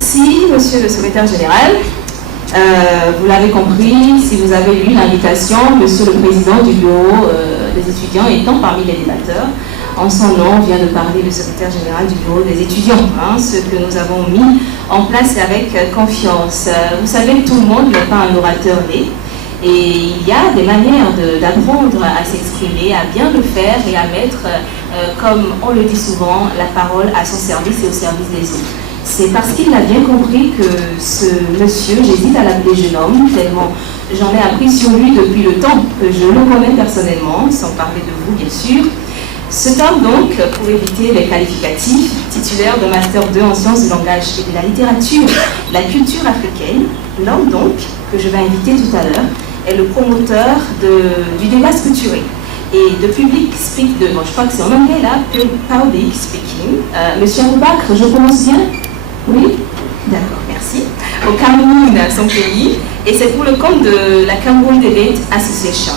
Merci, monsieur le secrétaire général. Vous l'avez compris, si vous avez lu l'invitation, monsieur le président du bureau des étudiants étant parmi les débatteurs, en son nom vient de parler le secrétaire général du bureau des étudiants, ce que nous avons mis en place avec confiance. Vous savez, tout le monde n'est pas un orateur né, et il y a des manières d'apprendre à s'exprimer, à bien le faire et à mettre, comme on le dit souvent, la parole à son service et au service des autres. C'est parce qu'il a bien compris que ce monsieur, j'hésite à l'appeler jeune homme, tellement j'en ai appris sur lui depuis le temps que je le connais personnellement, sans parler de vous bien sûr. Cet homme donc, pour éviter les qualificatifs, titulaire de Master 2 en sciences du langage et de la littérature, la culture africaine, l'homme donc, que je vais inviter tout à l'heure, est le promoteur du débat structuré et de public speak, je crois que c'est en anglais là, public speaking. Monsieur Aboubakr, je prononce bien? Oui? D'accord, merci. Au Cameroun, son pays, et c'est pour le compte de la Cameroon Debate Association.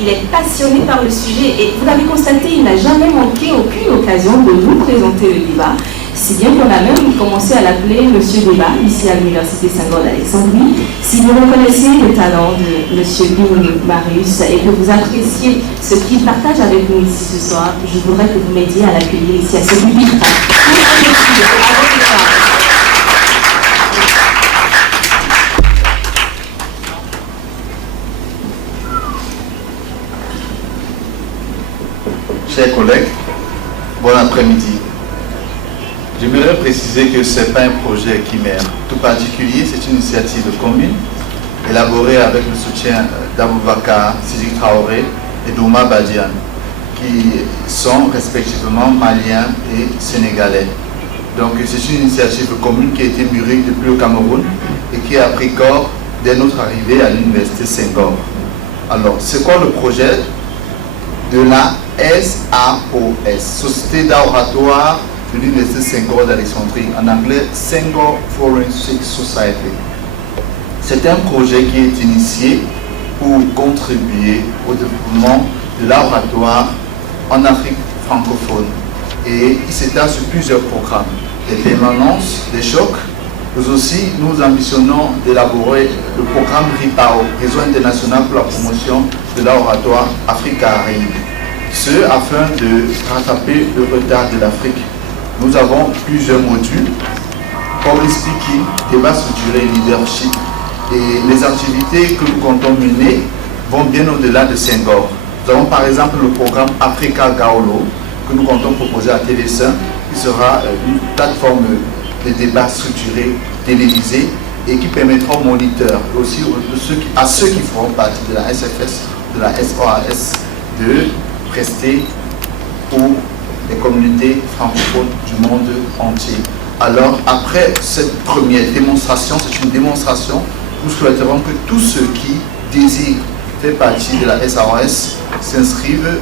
Il est passionné par le sujet et vous l'avez constaté, il n'a jamais manqué aucune occasion de nous présenter le débat, si bien qu'on a même commencé à l'appeler Monsieur Débat, ici à l'Université Senghor d'Alexandrie. Si vous reconnaissez le talent de Monsieur Bin Marius et que vous appréciez ce qu'il partage avec nous ici ce soir, je voudrais que vous m'aidiez à l'accueillir ici à ce pupitre. Chers collègues, bon après-midi. J'aimerais préciser que ce n'est pas un projet chimère. Tout particulier, c'est une initiative commune élaborée avec le soutien d'Aboubakar Sidiki Traoré et d'Oumar Badian, qui sont respectivement maliens et sénégalais. Donc c'est une initiative commune qui a été mûrie depuis le Cameroun et qui a pris corps dès notre arrivée à l'université Senghor. Alors, c'est quoi le projet de la SAOS, Société d'art oratoire de l'Université Senghor d'Alexandrie, en anglais Senghor Forensic Society? C'est un projet qui est initié pour contribuer au développement de l'art oratoire en Afrique francophone. Et il s'étale sur plusieurs programmes, des permanences, des chocs, mais aussi nous ambitionnons d'élaborer le programme RIPAO, Réseau international pour la promotion de l'art oratoire Afrique-Caraïbes. Ce afin de rattraper le retard de l'Afrique. Nous avons plusieurs modules, public speaking, débat structuré, leadership. Et les activités que nous comptons mener vont bien au-delà de Senghor. Nous avons par exemple le programme Africa Gaolo que nous comptons proposer à TV5, qui sera une plateforme de débat structuré, télévisé et qui permettra aux moniteurs et aussi à ceux qui feront partie de la SFS, de la SOAS, de prester pour les communautés francophones du monde entier. Alors, après cette première démonstration, c'est une démonstration, nous souhaiterons que tous ceux qui désirent faire partie de la SAOS s'inscrivent,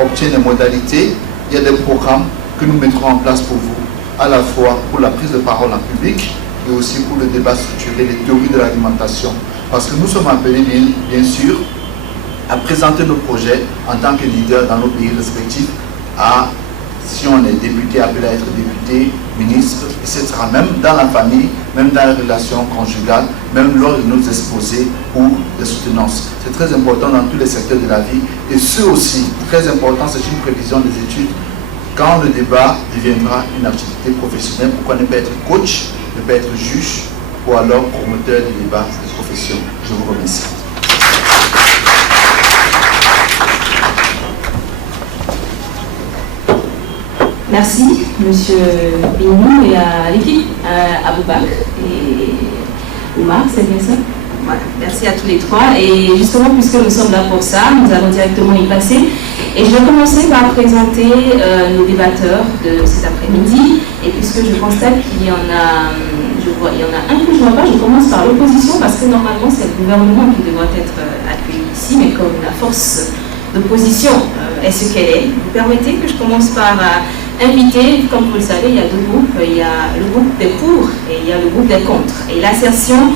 obtiennent les modalités. Il y a des programmes que nous mettrons en place pour vous, à la fois pour la prise de parole en public et aussi pour le débat structuré, les théories de l'alimentation. Parce que nous sommes appelés, bien sûr, à présenter nos projets en tant que leaders dans nos pays respectifs, si on est député, appelé à être député, ministre, etc. Même dans la famille, même dans les relations conjugales, même lors de nos exposés ou des soutenances. C'est très important dans tous les secteurs de la vie. Et ce aussi, très important, c'est une prévision des études. Quand le débat deviendra une activité professionnelle, pourquoi ne pas être coach, ne pas être juge ou alors promoteur du débat de profession. Je vous remercie. Merci, Monsieur Binou et à l'équipe, Aboubakr et Oumar, c'est bien ça? Voilà, merci à tous les trois. Et justement, puisque nous sommes là pour ça, nous allons directement y passer. Et je vais commencer par présenter nos débatteurs de cet après-midi. Et puisque je constate qu'il y en a, il y en a un que je ne vois pas, je commence par l'opposition parce que normalement c'est le gouvernement qui devrait être accueilli ici, mais comme la force d'opposition est ce qu'elle est, vous permettez que je commence par inviter, comme vous le savez, il y a deux groupes, il y a le groupe des pour et il y a le groupe des contre. Et l'assertion,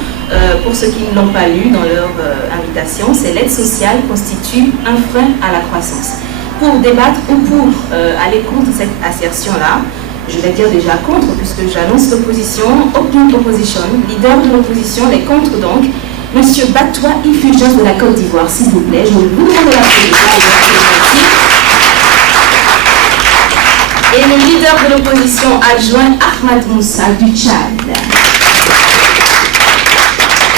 pour ceux qui ne l'ont pas lu dans leur invitation, c'est l'aide sociale constitue un frein à la croissance. Pour débattre ou pour aller contre cette assertion-là, Je vais dire déjà contre, puisque j'annonce l'opposition, open opposition, leader de l'opposition, les contre donc, Monsieur Batois Ifulgence de la Côte d'Ivoire, s'il vous plaît, je vous demande la et le leader de l'opposition adjoint Ahmad Moussa du Tchad.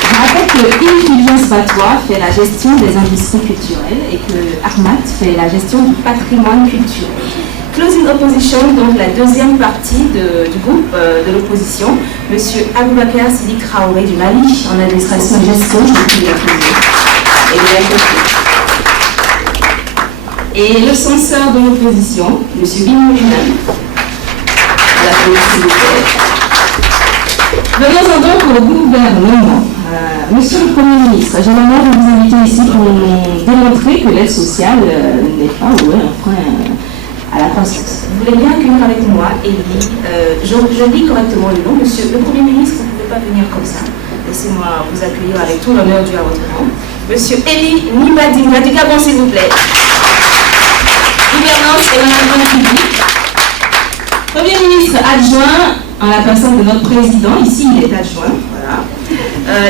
Je rappelle que Ifulgence Batois fait la gestion des industries culturelles et que Ahmad fait la gestion du patrimoine culturel. Closing opposition, donc la deuxième partie du groupe de l'opposition, M. Aboubakar Sidi Traoré du Mali, en administration et gestion, je prie d'applaudir. Et le censeur de l'opposition, M. Bimou lui-même, à la police. Venons-en donc au gouvernement. Monsieur le Premier ministre, j'ai l'honneur de vous inviter ici pour démontrer que l'aide sociale n'est pas un frein à la croissance. Vous voulez bien accueillir avec moi Elie, je lis correctement le nom, monsieur le Premier ministre, vous ne pouvez pas venir comme ça. Laissez-moi vous accueillir avec tout l'honneur dû à votre nom. Monsieur Elie Nibadinga du Gabon, s'il vous plaît. Gouvernance et management public. Premier ministre adjoint en la personne de notre président, ici il est adjoint, voilà.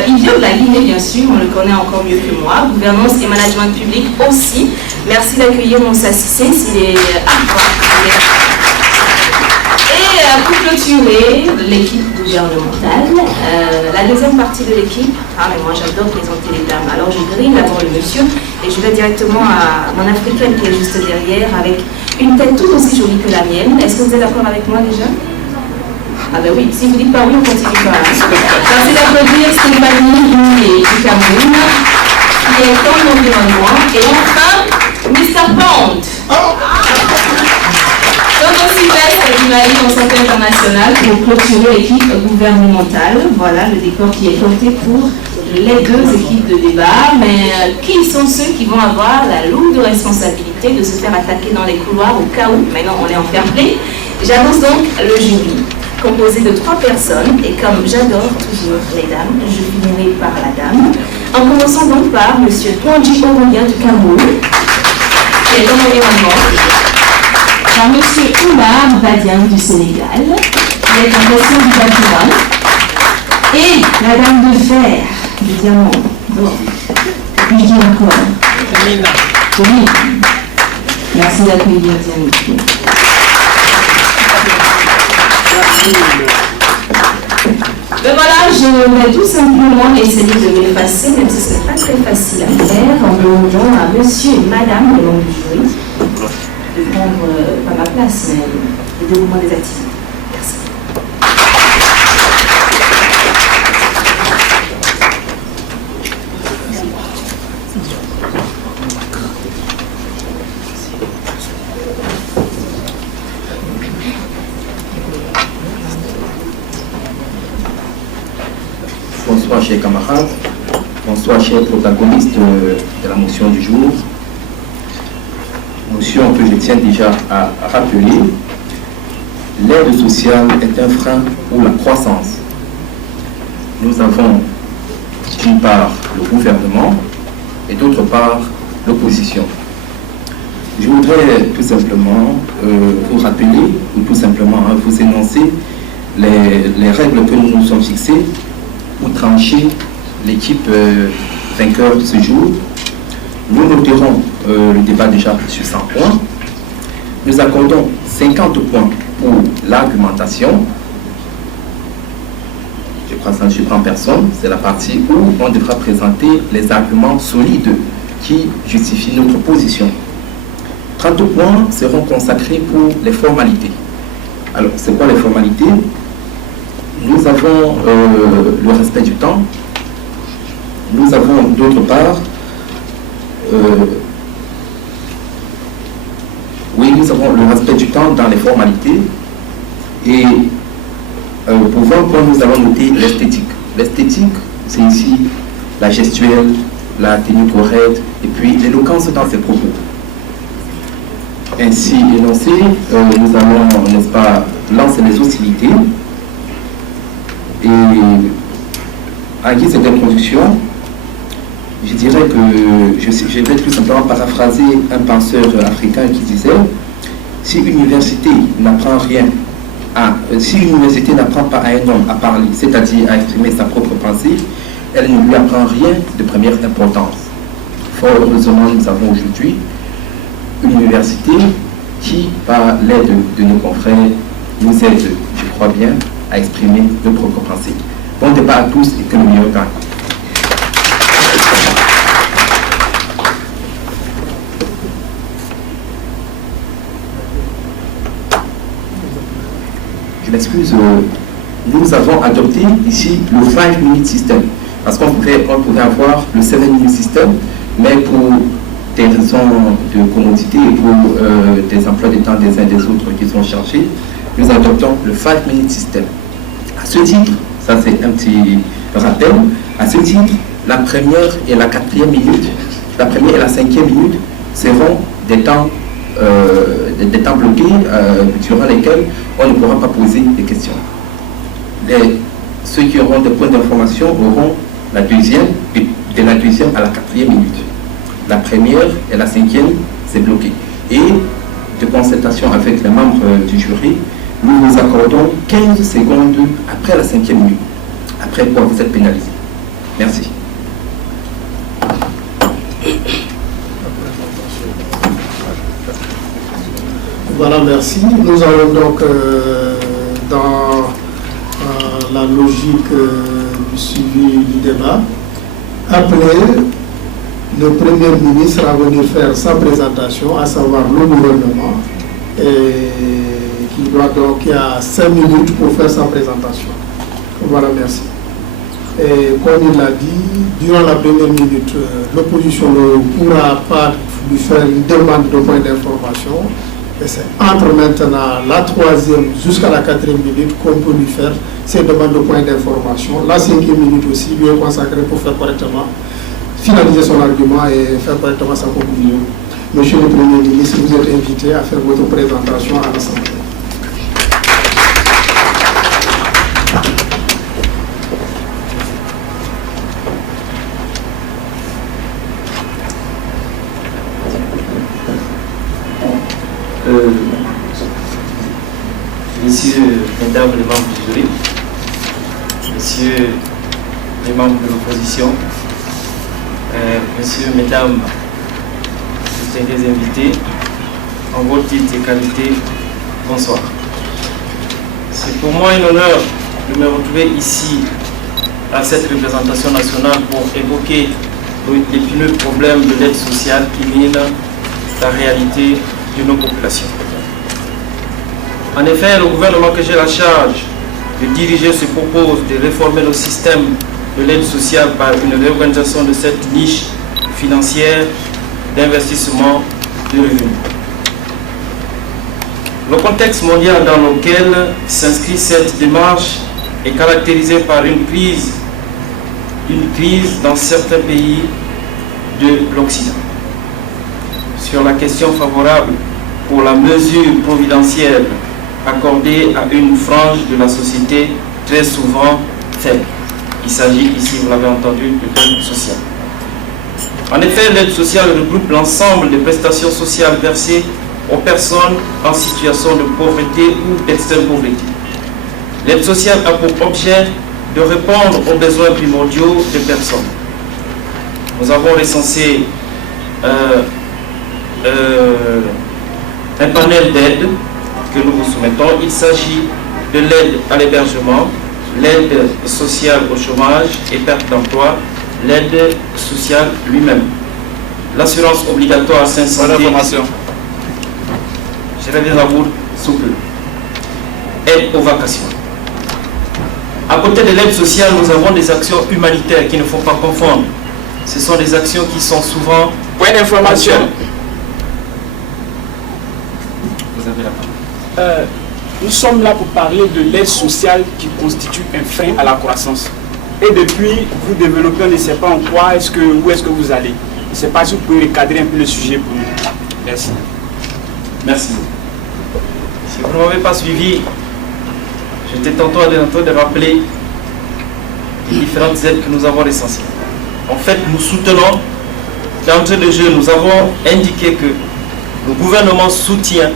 Il vient de la Guinée, bien sûr, on le connaît encore mieux que moi. Gouvernance et management public aussi. Merci d'accueillir Moussa Sissé, s'il est à droite. Et pour clôturer l'équipe gouvernementale, la deuxième partie de l'équipe, mais moi j'adore présenter les dames, alors je grille d'abord le monsieur et je vais directement à mon africaine qui est juste derrière avec une tête tout aussi jolie que la mienne. Est-ce que vous êtes d'accord avec moi déjà? Ah ben oui, si vous dites pas oui, on continue pas. Merci d'applaudir Stéphanie du Cameroun, qui est dans l'environnement. Et enfin, Mr. Pond. Tonton Sylvestre du Mali en santé internationale pour clôturer l'équipe gouvernementale. Voilà le décor qui est porté pour les deux équipes de débat. Mais qui sont ceux qui vont avoir la lourde responsabilité de se faire attaquer dans les couloirs au cas où, maintenant on est en fair play. J'annonce donc le jury, composé de 3 personnes, et comme j'adore toujours les dames, je finirai par la dame, en commençant donc par M. Twanji Oronga du Cameroun, qui est dans l'environnement, par M. Oumar Badian du Sénégal, qui est en gestion du patrimoine, et la dame de fer, du diamant, bon, je dis encore, oui, merci d'accueillir Diane. Ben voilà, je vais tout simplement essayer de m'effacer, même si ce n'est pas très facile à faire, en demandant à monsieur et madame le nom du jury de prendre, pas ma place, mais le déroulement des activités. Merci. Bonsoir chers camarades, bonsoir chers protagonistes de la motion du jour. Motion que je tiens déjà à rappeler, l'aide sociale est un frein pour la croissance. Nous avons d'une part le gouvernement et d'autre part l'opposition. Je voudrais tout simplement vous rappeler, ou tout simplement vous énoncer les règles que nous nous sommes fixées pour trancher l'équipe vainqueur de ce jour. Nous noterons le débat déjà sur 100 points. Nous accordons 50 points pour l'argumentation. Je crois que ça ne surprend personne. C'est la partie où on devra présenter les arguments solides qui justifient notre position. 30 points seront consacrés pour les formalités. Alors, c'est quoi les formalités? Nous avons le respect du temps. Nous avons d'autre part, nous avons le respect du temps dans les formalités. Et pour voir point, nous allons noter l'esthétique. L'esthétique, c'est ici la gestuelle, la tenue correcte et puis l'éloquence dans ses propos. Ainsi énoncé, nous allons, n'est-ce pas, lancer les hostilités. Et en guise d'introduction, je dirais que je vais tout simplement paraphraser un penseur africain qui disait: si l'université n'apprend rien si l'université n'apprend pas à un homme à parler, c'est-à-dire à exprimer sa propre pensée, elle ne lui apprend rien de première importance. Fort heureusement, nous avons aujourd'hui une université qui, par l'aide de nos confrères, nous aide, je crois bien, à exprimer nos propres pensées. Bon débat à tous et que le meilleur gagne. Je m'excuse, nous avons adopté ici le 5-minute system, parce qu'on pouvait avoir le 7-minute system, mais pour des raisons de commodité et pour des emplois de temps des uns des autres qui sont chargés, nous adoptons le 5-minute system. À ce titre, ça c'est un petit rappel, à ce titre, la première et la quatrième minute, la première et la cinquième minute seront des temps bloqués durant lesquels on ne pourra pas poser des questions. Ceux qui auront des points d'information auront la deuxième, et de la deuxième à la quatrième minute. La première et la cinquième, c'est bloqué. Et de concertation avec les membres du jury, nous vous accordons 15 secondes après la cinquième minute. Après quoi vous êtes pénalisé. Merci. Voilà, merci. Nous allons donc dans la logique du suivi du débat appeler le Premier ministre à venir faire sa présentation, à savoir le gouvernement, et qui doit donc, il y a 5 minutes pour faire sa présentation. Voilà, merci. Et comme il l'a dit, durant la première minute, l'opposition ne pourra pas lui faire une demande de point d'information. Et c'est entre maintenant la troisième jusqu'à la quatrième minute qu'on peut lui faire ces demandes de point d'information. La cinquième minute aussi lui est consacrée pour faire correctement, finaliser son argument et faire correctement sa conclusion. Monsieur le Premier ministre, vous êtes invité à faire votre présentation à l'Assemblée. Messieurs, mesdames les membres du jury, messieurs les membres de l'opposition, messieurs, mesdames, distingués invités, en vos titres et qualités, bonsoir. C'est pour moi un honneur de me retrouver ici à cette représentation nationale pour évoquer l'épineux problème de l'aide sociale qui mine la réalité de nos populations. En effet, le gouvernement que j'ai la charge de diriger se propose de réformer le système de l'aide sociale par une réorganisation de cette niche financière d'investissement de revenus. Le contexte mondial dans lequel s'inscrit cette démarche est caractérisé par une crise dans certains pays de l'Occident. Sur la question favorable pour la mesure providentielle accordée à une frange de la société très souvent faible. Il s'agit ici, vous l'avez entendu, de l'aide sociale. En effet, l'aide sociale regroupe l'ensemble des prestations sociales versées aux personnes en situation de pauvreté ou d'extrême pauvreté. L'aide sociale a pour objet de répondre aux besoins primordiaux des personnes. Nous avons recensé un panel d'aides que nous vous soumettons. Il s'agit de l'aide à l'hébergement, l'aide sociale au chômage et perte d'emploi, l'aide sociale lui-même, l'assurance obligatoire Saint-Santé. Je reviens à vous sous peu. Aide aux vacations. À côté de l'aide sociale, nous avons des actions humanitaires qui ne faut pas confondre. Ce sont des actions qui sont souvent... Point d'information. Vous avez la parole. Nous sommes là pour parler de l'aide sociale qui constitue un frein à la croissance. Et depuis, vous développez, on ne sait pas en quoi, où est-ce que vous allez. Je ne sais pas si vous pouvez recadrer un peu le sujet pour nous. Merci. Merci. Si vous ne m'avez pas suivi, j'étais tantôt en train de rappeler les différentes aides que nous avons recensées. En fait, nous soutenons, d'entrée de jeu, nous avons indiqué que le gouvernement soutient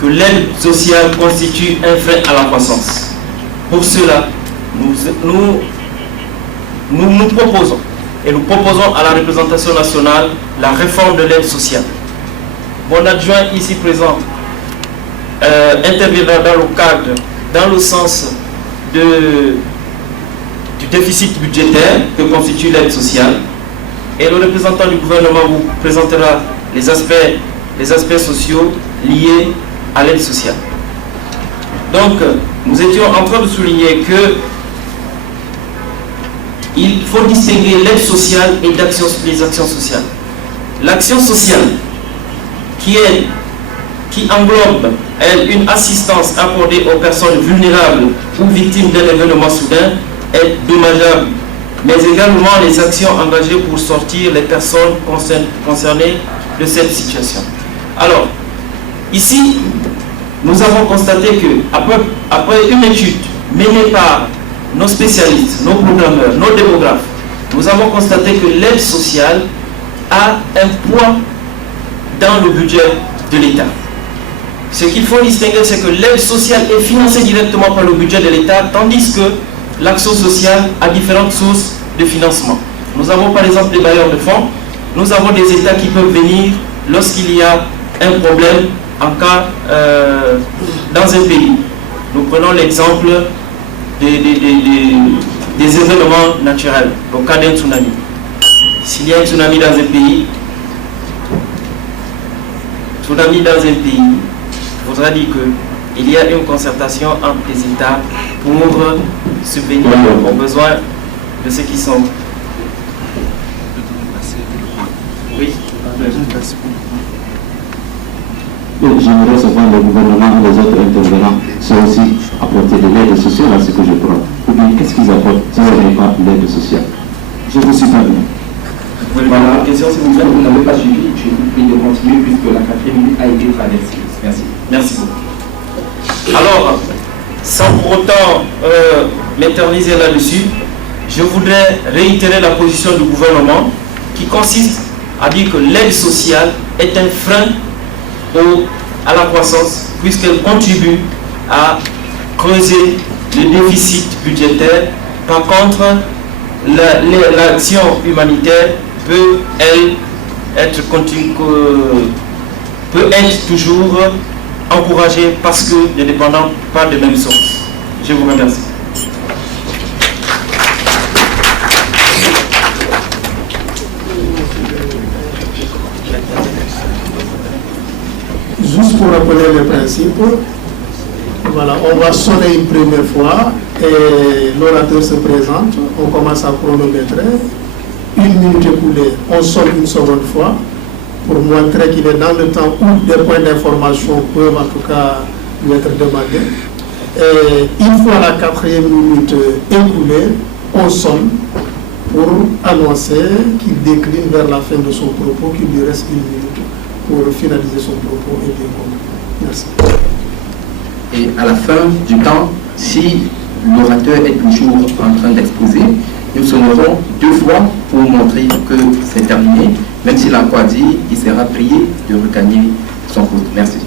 que l'aide sociale constitue un frein à la croissance. Pour cela, nous proposons, et nous proposons à la représentation nationale la réforme de l'aide sociale. Mon adjoint ici présent interviendra dans le sens du déficit budgétaire que constitue l'aide sociale, et le représentant du gouvernement vous présentera les aspects sociaux liés à l'aide sociale. Donc, nous étions en train de souligner que il faut distinguer l'aide sociale et les actions sociales. L'action sociale, qui englobe une assistance accordée aux personnes vulnérables ou victimes d'un événement soudain, est dommageable, mais également les actions engagées pour sortir les personnes concernées de cette situation. Alors, ici, nous avons constaté que, après une étude menée par nos spécialistes, nos programmeurs, nos démographes, nous avons constaté que l'aide sociale a un poids dans le budget de l'État. Ce qu'il faut distinguer, c'est que l'aide sociale est financée directement par le budget de l'État, tandis que l'action sociale a différentes sources de financement. Nous avons par exemple des bailleurs de fonds, nous avons des États qui peuvent venir lorsqu'il y a un problème dans un pays. Nous prenons l'exemple des événements naturels, au cas d'un tsunami. S'il y a un tsunami dans un pays, il faudra dire qu'il y a une concertation entre les États pour subvenir aux besoins de ceux qui sont. Oui. Donc, j'aimerais savoir le gouvernement et les autres intervenants sont aussi apporter de l'aide sociale à ce que je prends. Ou bien, qu'est-ce qu'ils apportent si ce n'est pas l'aide sociale? Je ne suis pas bien. Voilà, question s'il vous plaît, vous n'avez pas suivi, je vous prie de continuer puisque la 4e minute a été traversée. Merci. Merci beaucoup. Alors, sans pour autant m'éterniser là-dessus, je voudrais réitérer la position du gouvernement qui consiste à dire que l'aide sociale est un frein à la croissance puisqu'elle contribue à creuser le déficit budgétaire. Par contre, l'action humanitaire peut être toujours encouragée parce que ne dépendant pas des mêmes sources. Je vous remercie. Juste pour rappeler les principes, voilà, on va sonner une première fois et l'orateur se présente, on commence à chronométrer, 1 minute écoulée, on sonne une seconde fois pour montrer qu'il est dans le temps où des points d'information peuvent en tout cas lui être demandés. Et une fois la 4e minute écoulée, on sonne pour annoncer qu'il décline vers la fin de son propos, qu'il lui reste 1 minute pour finaliser son propos et bien compris. Merci. Et à la fin du temps, si l'orateur est toujours en train d'exposer, nous sonnerons 2 fois pour montrer que c'est terminé. Même s'il a quoi dire, il sera prié de regagner son poste. Merci.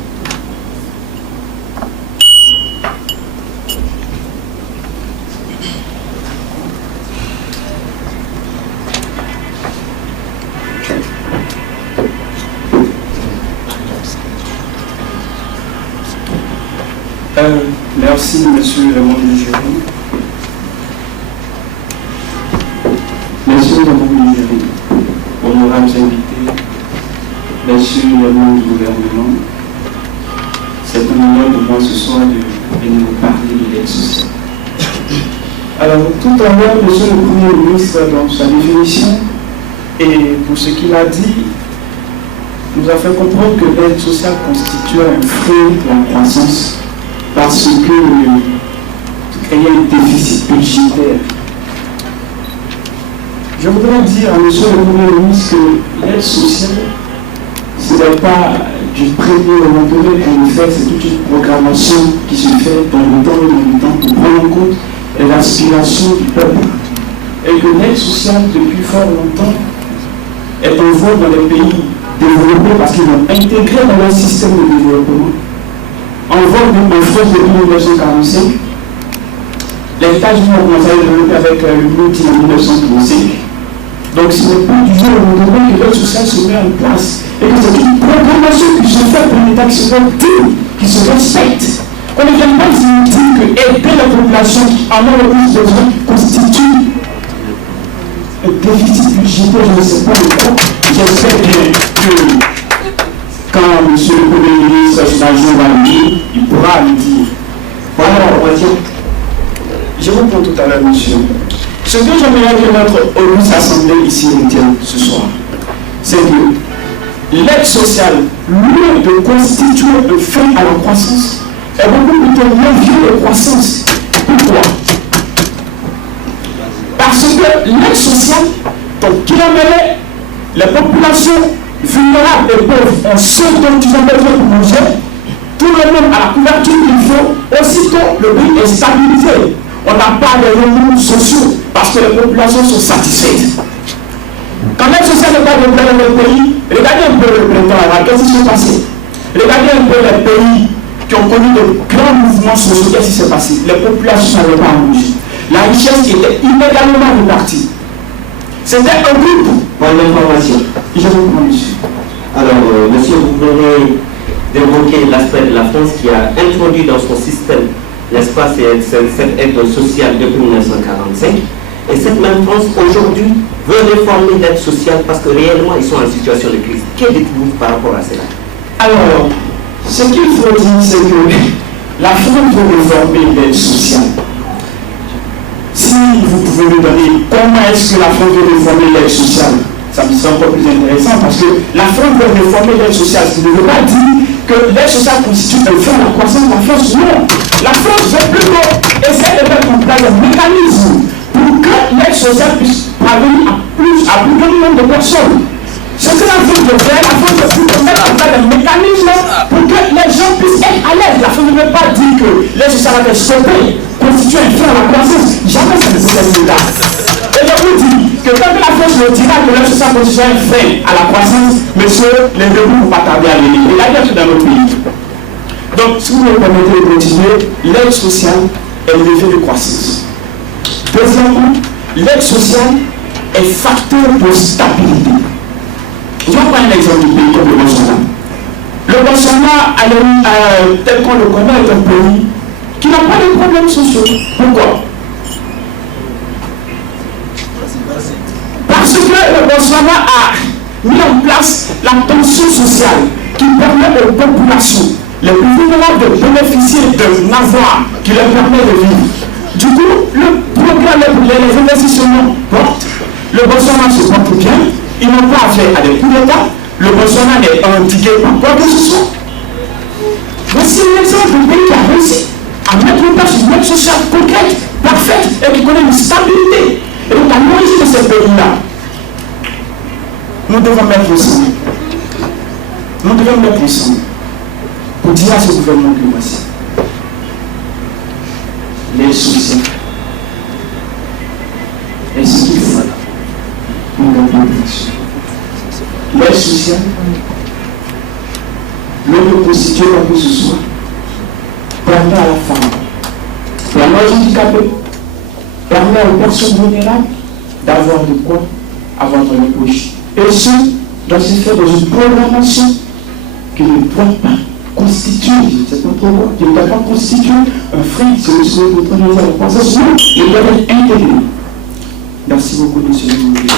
Merci, monsieur le membre du jury. Monsieur le membre du jury, honorables invités, messieurs les membres du gouvernement, c'est un honneur pour moi ce soir de venir vous parler de l'aide sociale. Alors, tout à l'heure, monsieur le Premier ministre, dans sa définition, et pour ce qu'il a dit, nous a fait comprendre que l'aide sociale constitue un frein pour la croissance parce qu'il y a un déficit budgétaire. Je voudrais dire à monsieur le Premier ministre que l'aide sociale, ce n'est pas du premier moment donné qu'on le fait, c'est toute une programmation qui se fait dans le temps pour prendre en compte l'aspiration du peuple. Et que l'aide sociale, depuis fort longtemps, est en voie dans les pays développés parce qu'ils ont intégré dans leur système de développement en vogue en France depuis 1945. Les États-Unis ont commencé à développer avec le multi en 1935. Donc ce n'est pas du jour au lendemain que l'aide sociale se met en place. Et que c'est une programmation qui se fait pour l'État, qui se fait digne, qui se respecte. On ne vient pas ici dire que aider la population qui en a le plus besoin constitue un déficit budgétaire, je ne sais pas pourquoi. J'espère bien que quand M. le Premier ministre Najib va venir, il pourra le dire. Voilà, on va dire. Je reprends tout à l'heure, monsieur. Ce que j'aimerais que notre auguste assemblée ici retienne ce soir, c'est que l'aide sociale, loin de constituer un frein à la croissance, est beaucoup plutôt levier de croissance. Pourquoi? Parce que l'aide sociale, donc, qui amène les populations vulnérables et pauvres en ce dont ils ont besoin pour manger, tout le monde à la couverture qu'il faut, aussitôt le pays est stabilisé. On n'a pas de revenus sociaux parce que les populations sont satisfaites. Quand l'aide sociale n'est pas développée dans le pays, regardez un peu le printemps arabe, qu'est-ce qui s'est passé? Regardez un peu les pays qui ont connu de grands mouvements sociaux, qu'est-ce qui s'est passé? Les populations n'avaient pas à manger. La richesse était inégalement répartie. C'était un groupe. Pour l'information. Je vous prends, monsieur. Alors, monsieur, vous venez d'évoquer l'aspect de la France qui a introduit dans son système, n'est-ce pas, cette aide sociale depuis 1945. Et cette même France, aujourd'hui, veut réformer l'aide sociale parce que réellement, ils sont en situation de crise. Que dites-vous par rapport à cela? Alors, ce qu'il faut dire, c'est que la France veut réformer l'aide sociale. Si vous pouvez me donner comment est-ce que la France veut réformer l'aide sociale, ça me semble encore plus intéressant parce que la France veut réformer l'aide sociale. Ce ne veut pas dire que l'aide sociale constitue un frein à la croissance de la France. Non. La France veut plutôt essayer de mettre en place un mécanisme pour que l'aide sociale puisse parvenir à plus grand nombre de personnes. Ce que la France veut faire, la France veut plutôt mettre en place un mécanisme pour que les gens puissent être à l'aise. La France ne veut pas dire que l'aide sociale va être stoppée, constitue un frein à la croissance. Jamais ça ne se fait le cas. Et je vous dis que quand la France me dira que l'aide sociale constitue un frein à la croissance, monsieur, les deux ne vont pas tarder à venir. Et là, il y a dans notre pays. Donc, si vous me permettez de continuer, l'aide sociale est le levier de croissance. Deuxièmement, l'aide sociale est facteur de stabilité. Je vais prendre l'exemple du pays comme le Botswana. Le Botswana, tel qu'on le connaît, est un pays qui n'a pas de problèmes sociaux. Pourquoi? Parce que le Botswana a mis en place la pension sociale qui permet aux populations les plus vulnérables de bénéficier d'un avoir qui leur permet de vivre. Du coup, le programme, les investissements portent, le Botswana se porte bien, ils n'ont pas affaire à des coups d'État, le Botswana n'est indiqué par quoi que ce soit. Voici l'exemple d'un pays qui a réussi à mettre en place une aide sociale concrète, parfaite et qui connaît une stabilité. Et donc, à l'origine de ce pays-là, nous devons mettre ensemble. Nous devons mettre ensemble pour dire à ce gouvernement que voici l'aide sociale est ce qu'il faut pour la population. L'aide sociale ne constitue pas que ce soit permet à la femme, permet aux handicapés, permet aux personnes vulnérables d'avoir de quoi avoir dans les poches. Et ce, doit se faire dans une programmation qui ne doit pas constituer, je ne sais pas pourquoi, qui ne doit pas constituer un frein sur le sujet de la croissance, non, il doit être intégré. Merci beaucoup, monsieur le ministre.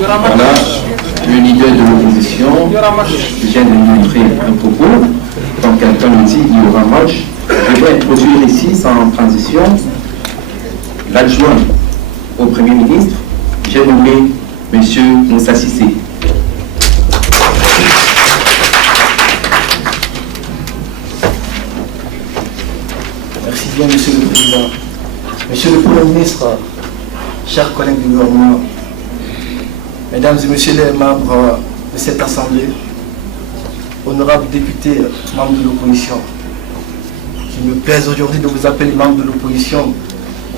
Voilà, le leader de l'opposition vient de montrer un propos. Quand quelqu'un le dit, il y aura match. Je vais introduire ici, sans transition, l'adjoint au Premier ministre. J'ai nommé M. Moussa Cissé. Merci bien, Monsieur le Président. Monsieur le Premier ministre, chers collègues du gouvernement, Mesdames et Messieurs les membres de cette Assemblée, honorables députés, membres de l'opposition, il me plaise aujourd'hui de vous appeler membres de l'opposition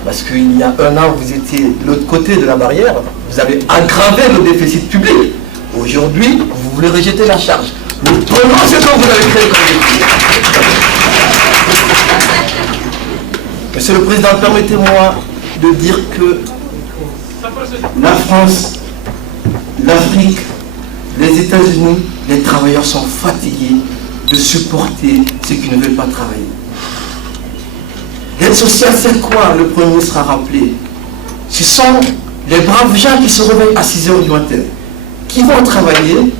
Parce qu'il y a un an, vous étiez de l'autre côté de la barrière, vous avez aggravé le déficit public. Aujourd'hui, vous voulez rejeter la charge. Nous prenons ce que vous avez créé comme déficit. Monsieur le Président, permettez-moi de dire que la France, l'Afrique, les États-Unis, les travailleurs sont fatigués de supporter ceux qui ne veulent pas travailler. L'aide sociale, c'est quoi? Le Premier ministre a rappelé. Ce sont les braves gens qui se réveillent à 6 h du matin, qui vont travailler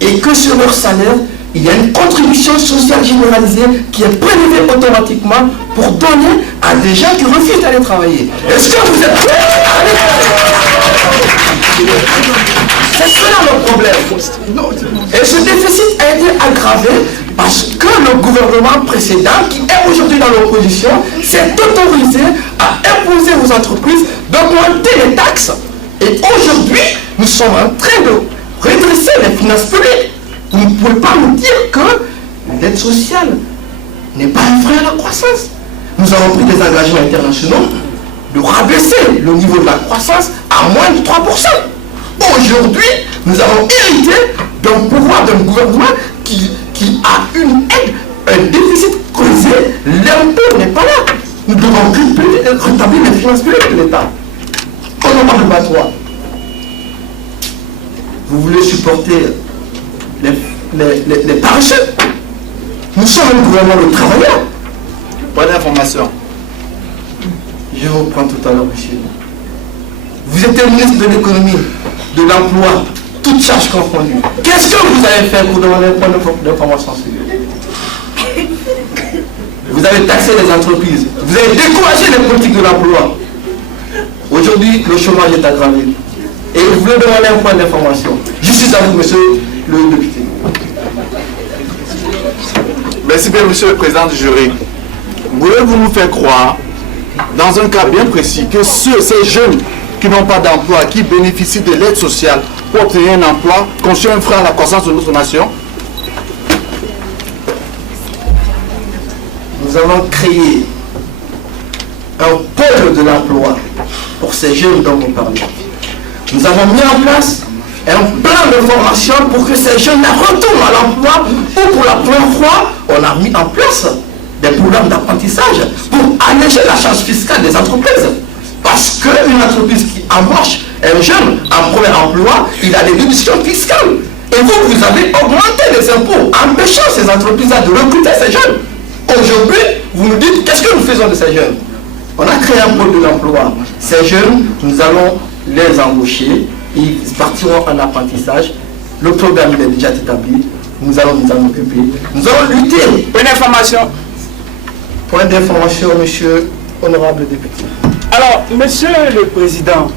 et que sur leur salaire, il y a une contribution sociale généralisée qui est prélevée automatiquement pour donner à des gens qui refusent d'aller travailler. Est-ce que vous êtes prêts à aller travailler? C'est cela le problème. Et ce déficit a été aggravé parce que le gouvernement précédent, qui est aujourd'hui dans l'opposition, s'est autorisé à imposer aux entreprises d'augmenter les taxes. Et aujourd'hui, nous sommes en train de redresser les finances publiques. Vous ne pouvez pas nous dire que l'aide sociale n'est pas un frein à la croissance. Nous avons pris des engagements internationaux de rabaisser le niveau de la croissance à moins de 3%. Aujourd'hui, nous avons hérité d'un pouvoir d'un gouvernement qui a une aide, un déficit creusé. L'impôt n'est pas là. Nous devons rétablir les finances publiques de l'État. On en parle pas toi. Vous voulez supporter les parachutes. Nous sommes un gouvernement de travailleurs. Pas d'information. Je vous reprends tout à l'heure, monsieur. Vous êtes le ministre de l'économie, de l'emploi, toutes charges confondues. Qu'est-ce que vous avez fait pour demander un point d'information sur lui? Vous avez taxé les entreprises. Vous avez découragé les politiques de l'emploi. Aujourd'hui, le chômage est aggravé. Et vous voulez demander un point d'information. Je suis à vous, monsieur le député. Merci bien, monsieur le président du jury. Voulez-vous nous faire croire, dans un cas bien précis, que ces jeunes qui n'ont pas d'emploi, qui bénéficient de l'aide sociale pour obtenir un emploi, constituent un frein à la croissance de notre nation? Nous avons créé un pôle de l'emploi pour ces jeunes dont vous parlez. Nous avons mis en place un plan de formation pour que ces jeunes retournent à l'emploi, ou pour la première fois, on a mis en place des programmes d'apprentissage pour alléger la charge fiscale des entreprises. Parce qu'une entreprise qui embauche un jeune en premier emploi, il a des déductions fiscales. Et vous avez augmenté les impôts, empêchant ces entreprises-là de recruter ces jeunes. Aujourd'hui, vous nous dites, qu'est-ce que nous faisons de ces jeunes? On a créé un pôle de l'emploi. Ces jeunes, nous allons les embaucher, ils partiront en apprentissage. Le programme est déjà établi. Nous allons nous en occuper. Nous allons lutter. Point d'information. Point d'information, monsieur honorable député. Alors, monsieur le président,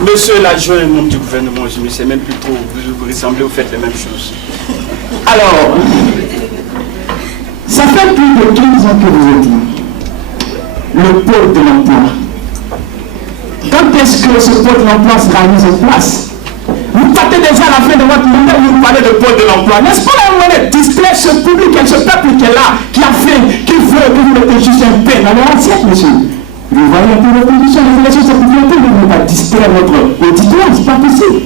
monsieur l'adjoint membre du gouvernement, je ne sais même plus trop, vous ressemblez, vous faites les mêmes choses. Alors, ça fait plus de 15 ans que vous êtes là. Le pôle de l'emploi. Quand est-ce que ce pôle de l'emploi sera mis en place? Vous partez déjà à la fin de votre mandat, vous parlez de pôle de l'emploi. N'est-ce pas la monnaie distraire ce public et ce peuple qui est là, qui a faim, qui veut que vous mettez juste un pain dans leur assiette, monsieur? Vous voyez un peu les conditions de l'élection de sécurité, vous ne pouvez pas distraire votre auditoire, c'est pas possible.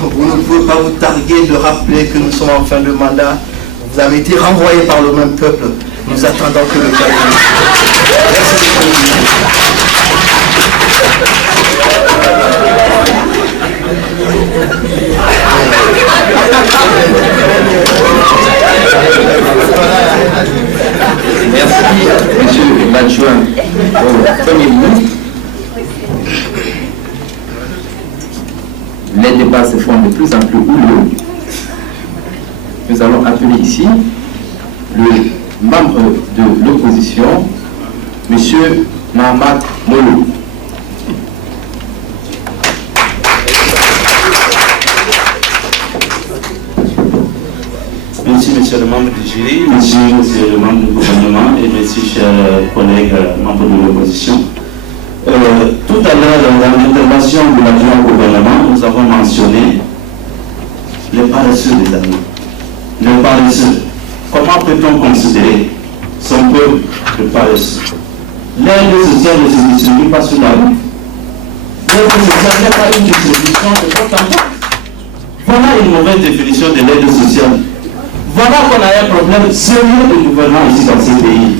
Vous ne pouvez pas vous targuer de rappeler que nous sommes en fin de mandat. Vous avez été renvoyé par le même peuple. Nous attendons que le peuple. Merci, monsieur l'adjoint au Premier ministre. Les débats se font de plus en plus houleux. Nous allons appeler ici le membre de l'opposition, monsieur Mahamat Molo. Merci, monsieur le membre du jury, monsieur le membre du gouvernement et merci, chers collègues membres de l'opposition. Tout à l'heure, dans l'intervention de l'adjoint au gouvernement, nous avons mentionné les paresseux des amis. Les paresseux. Comment peut-on considérer son peuple de paresseux. L'aide sociale ne se distribue pas sur la rue. L'aide sociale n'est pas une distribution de compte en banque. Voilà une mauvaise définition de l'aide sociale. Voilà qu'on a un problème sérieux de gouvernement ici dans ces pays.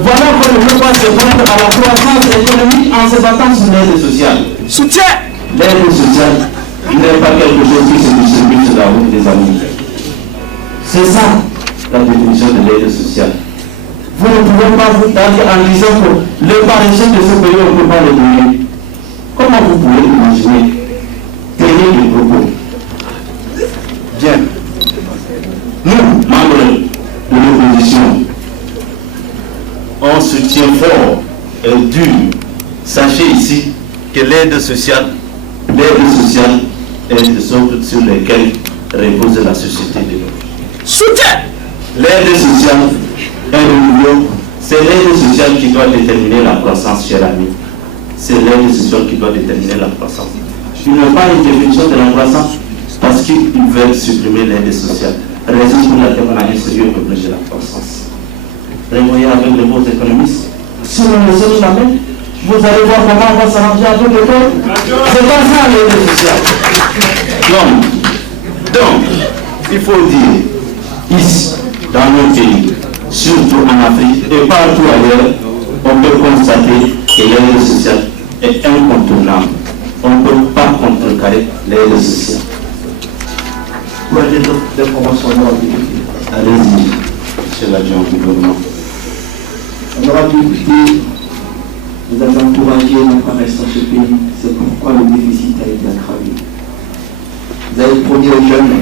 Voilà qu'on ne peut pas se prendre à la croissance économique en se battant sur l'aide sociale. Soutien! L'aide sociale n'est pas quelque chose qui se distribue sur la route des amis. C'est ça la définition de l'aide sociale. Vous ne pouvez pas vous dire en disant que les paresseux de ce pays, on ne peut pas les donner. Comment vous pouvez imaginer tenir des propos? Bien. Nous, membres de l'opposition, on soutient fort et dur. Sachez ici que l'aide sociale est le socle sur lequel repose la société de l'autre. Soutien! L'aide sociale est le niveau. C'est l'aide sociale qui doit déterminer la croissance, cher ami. C'est l'aide sociale qui doit déterminer la croissance. Ils n'ont pas une définition de la croissance parce qu'ils veulent supprimer l'aide sociale. Raison pour laquelle on a un sérieux problème de la croissance. Prévoyez avec les beaux économistes. Si on ne laisse jamais, vous allez voir comment on va s'arranger avec le corps. C'est pas ça l'aide sociale. Donc, il faut dire, ici, dans nos pays, surtout en Afrique et partout ailleurs, on peut constater que l'aide sociale est incontournable. On ne peut pas contrecarrer l'aide sociale. Pour aller d'informations, allez-y, monsieur l'adjoint du gouvernement. Honorable député, vous avez encouragé notre reste dans ce pays, c'est pourquoi le déficit a été aggravé. Vous avez promis aux jeunes,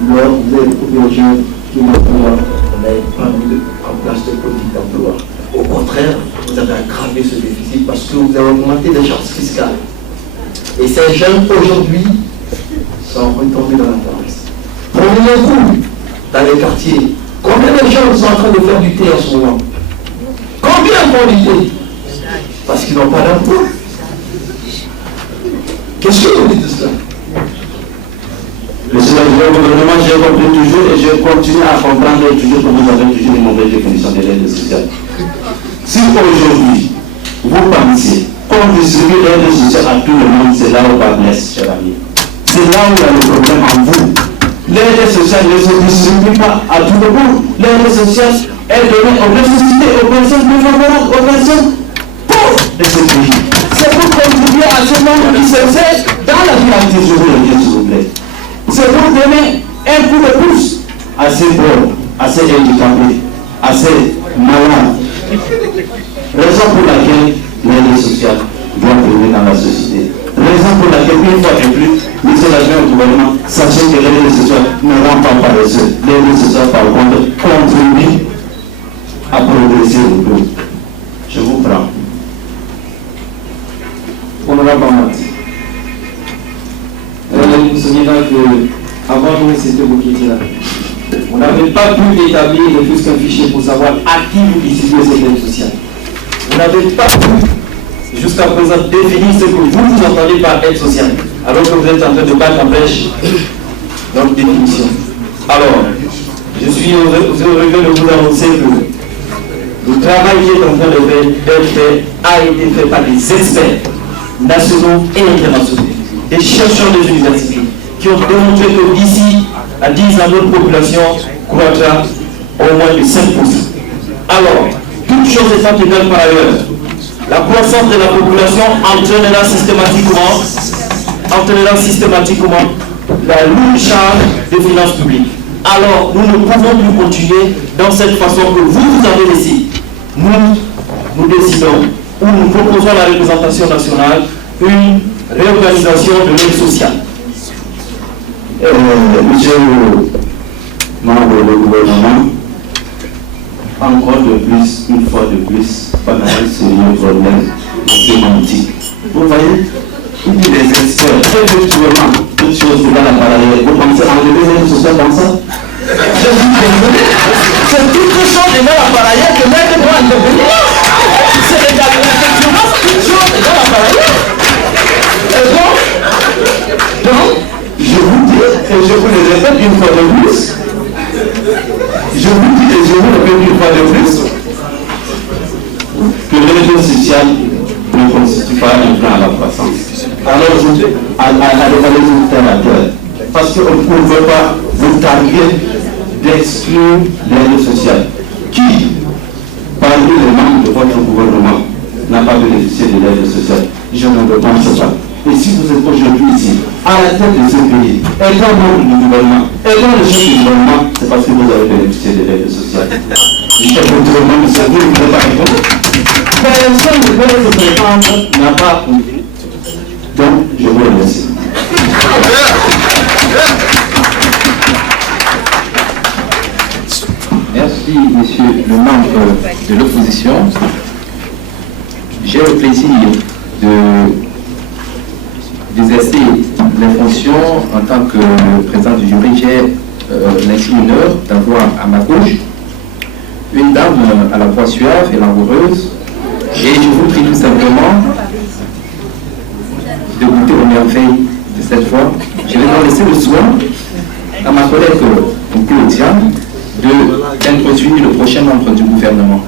vous avez promis aux jeunes qui l'emploi, on n'avait pas mis en place de politique d'emploi. Au contraire, vous avez aggravé ce déficit parce que vous avez augmenté les charges fiscales. Et ces jeunes aujourd'hui sont retombés dans la paresse. Prenez-les-vous dans les quartiers. Combien de gens sont en train de faire du thé en ce moment? Combien font du thé? Parce qu'ils n'ont pas d'emploi. Qu'est-ce que vous dites de cela? Monsieur le gouvernement, j'ai compris toujours et je continue à comprendre toujours que vous avez toujours une mauvaise définition de l'aide sociale. Si aujourd'hui, vous pensez qu'on distribue l'aide sociale à tout le monde, c'est là où va blesse, cher ami. C'est là où il y a le problème en vous. L'aide sociale ne se distribue pas à tout le monde. L'aide sociale est donnée aux nécessités, aux personnes plus favorables, aux personnes pauvres de ce pays. C'est pour contribuer à ce monde qui s'insère dans la finalité, je vous le dis, s'il vous plaît. C'est pour donner un coup de pouce à ces pauvres, à ces handicapés, à ces malades. Raison pour laquelle l'aide sociale doit venir dans la société. Raison pour laquelle, une fois de plus, monsieur l'adjoint au gouvernement, sachez que l'aide sociale ne rend pas paresseux. L'aide sociale, par contre, contribue à progresser le groupe. Je vous prends. Honorable Ahmad, vous souvenez qu'avant nous, c'était vous qui étiez là. On n'avait pas pu établir ne plus qu'un fichier pour savoir à qui vous distribuez cette aide sociale. Vous n'avez pas pu, jusqu'à présent, définir ce que vous entendez par aide sociale, alors que vous êtes en train de battre en brèche notre définition. Alors, je suis heureux de vous annoncer que le travail qui est en train d'être fait a été fait par des experts nationaux et internationaux, des chercheurs des universités, qui ont démontré que d'ici à 10 ans, notre population croîtra au moins de 5%. Alors, toutes choses étant égales par ailleurs, la croissance de la population entraînera systématiquement la lourde charge des finances publiques. Alors, nous ne pouvons plus continuer dans cette façon que vous avez laissé. Nous décidons, ou nous proposons à la représentation nationale, une réorganisation de l'aide sociale. Monsieur le membre du gouvernement, encore de plus, une fois de plus, pendant un sérieux problème sémantique. Vous voyez, il dit des experts, effectivement, toutes choses dans la parallèle. Vous pensez enlever l'aide sociale dans ça? Je vous désolé, c'est toutes choses dans la parallèle que l'aide doit intervenir. C'est effectivement toutes choses dans la parallèle. Et donc, je vous dis, et je vous le répète une fois de plus, je vous dis et je vous le répète une fois de plus, pas un frein à la croissance. Alors, allez vous faire la terre. Parce qu'on ne veut pas vous targuer d'exclure l'aide sociale. Qui, parmi les membres de votre gouvernement, n'a pas bénéficié de l'aide sociale? Je ne le pense pas. Et si vous êtes aujourd'hui ici, à la tête de ce pays, étant membre du gouvernement, étant le chef du gouvernement, c'est parce que vous avez bénéficié de l'aide sociale. Le chef du gouvernement, monsieur, vous ne pouvez pas répondre. Personne ne peut se prétendre n'a pas. Donc, je vous remercie. Merci, monsieur le membre de l'opposition. J'ai le plaisir d'exercer les fonctions en tant que président du jury. J'ai l'insigne honneur d'avoir à ma gauche une dame à la voix suave et langoureuse. Et je vous prie tout simplement de goûter aux merveilles de cette fois. Je vais donc laisser le soin à ma collègue Claudia d'introduire le prochain membre du gouvernement.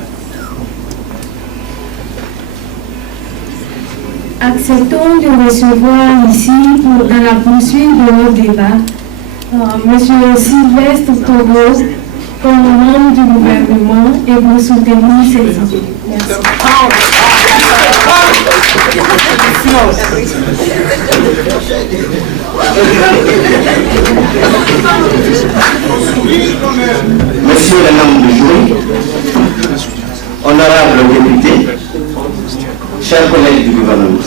Acceptons de recevoir ici, dans la poursuite de nos débats, M. Sylvestre Togo, comme membre du gouvernement, et pour soutenir ses idées. Merci. Monsieur le membre du jury, honorable député, chers collègues du gouvernement,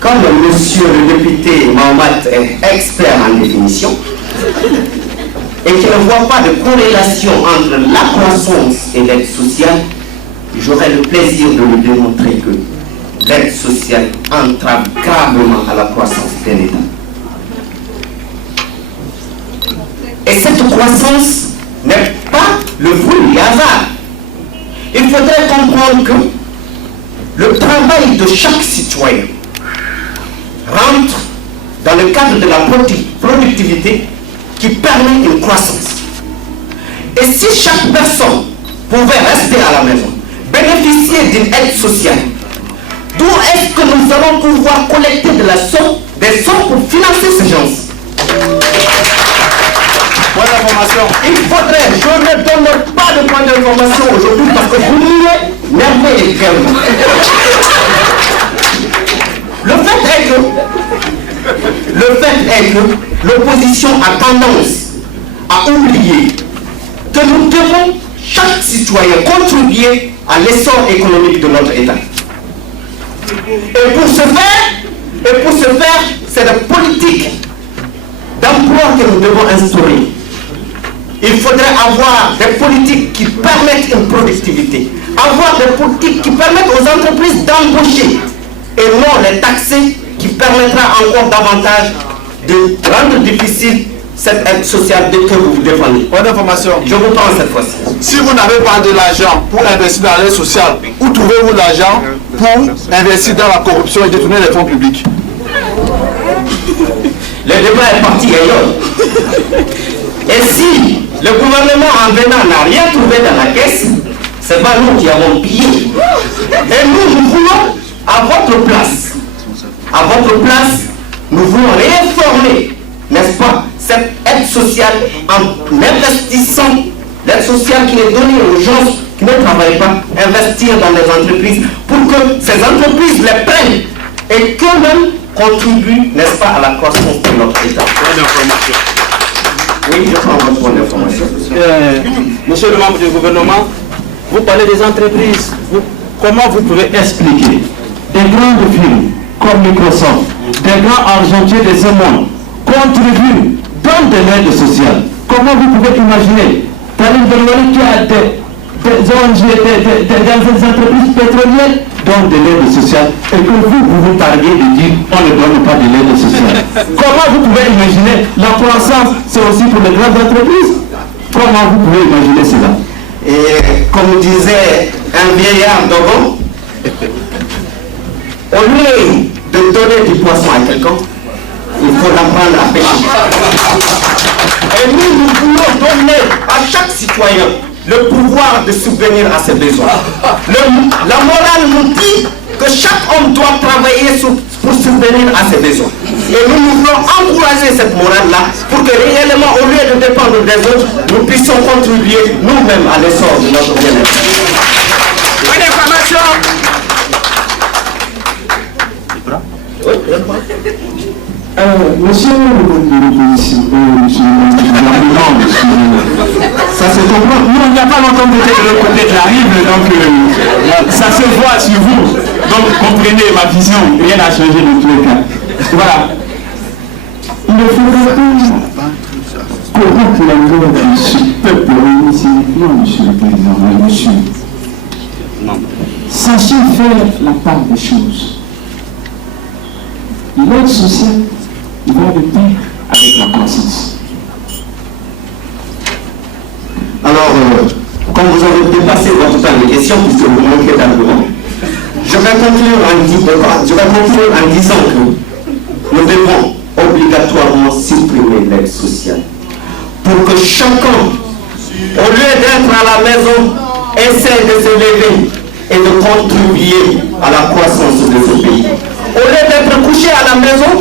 comme monsieur le député Mohamed est expert en définition et qu'il ne voit pas de corrélation entre la croissance et l'aide sociale, j'aurai le plaisir de lui démontrer que l'aide sociale entrave gravement à la croissance d'un État. Et cette croissance n'est pas le fruit du hasard. Il faudrait comprendre que le travail de chaque citoyen rentre dans le cadre de la productivité qui permet une croissance. Et si chaque personne pouvait rester à la maison, bénéficier d'une aide sociale, d'où est-ce que nous allons pouvoir collecter des sommes pour financer ces gens? Bonne information. Il faudrait, je ne donne pas de point d'information aujourd'hui parce que vous niez merveille et crème. Le fait est que l'opposition a tendance à oublier que nous devons, chaque citoyen, contribuer à l'essor économique de notre État. Et pour ce faire, c'est la politique d'emploi que nous devons instaurer. Il faudrait avoir des politiques qui permettent une productivité, avoir des politiques qui permettent aux entreprises d'embaucher et non les taxer, qui permettra encore davantage de rendre difficile cette aide sociale que vous vous défendez. Bonne information. Je vous parle cette fois-ci. Si vous n'avez pas de l'argent pour investir dans l'aide sociale, où trouvez-vous l'argent pour investir dans la corruption et détourner les fonds publics? Le débat est parti ailleurs. Et si le gouvernement en venant n'a rien trouvé dans la caisse, c'est pas nous qui avons pillé. Et nous voulons, à votre place, nous voulons réformer, n'est-ce pas, cette aide sociale en investissant, l'aide sociale qui est donnée aux gens qui ne travaillent pas, investir dans les entreprises pour que ces entreprises les prennent et qu'eux-mêmes contribuent, n'est-ce pas, à la croissance de notre État. Oui, je prends votre point d'information. Monsieur le membre du gouvernement, vous parlez des entreprises. Comment vous pouvez expliquer des grandes firmes comme Microsoft, des grands argentiers de ce monde contribuent dans de l'aide sociale? Comment vous pouvez imaginer Talim Belwali qui a des ONG, des entreprises pétrolières donnent de l'aide sociale et que vous targuez de dire on ne donne pas de l'aide sociale? Comment vous pouvez imaginer la croissance? C'est aussi pour les grandes entreprises. Comment vous pouvez imaginer cela? Et comme disait un vieillard d'Ogon, au lieu de donner du poisson à quelqu'un, il faut l'apprendre à pêcher. Et nous voulons donner à chaque citoyen le pouvoir de subvenir à ses besoins. La morale nous dit l'homme doit travailler pour subvenir à ses besoins. Et nous voulons encourager cette morale-là pour que réellement, au lieu de dépendre des autres, nous puissions contribuer nous-mêmes à l'essor de notre bien-être. Une information. Monsieur le l'opposition, ça se comprend. Nous, on n'y a pas longtemps de l'autre côté de la rive, donc ça se voit sur vous. Donc comprenez ma vision, rien n'a changé dans tous les cas. Voilà. Il ne faudrait pas corrompre la voix de ce peuple uniquement, monsieur le président, monsieur. Sachez faire la part des choses. L'aide sociale va de pair avec la croissance. Alors, comme vous avez dépassé votre temps de questions, puisque vous manquez d'arguments, je vais conclure en disant que nous devons obligatoirement supprimer l'aide sociale pour que chacun, au lieu d'être à la maison, essaie de se lever et de contribuer à la croissance de ce pays. Au lieu d'être couché à la maison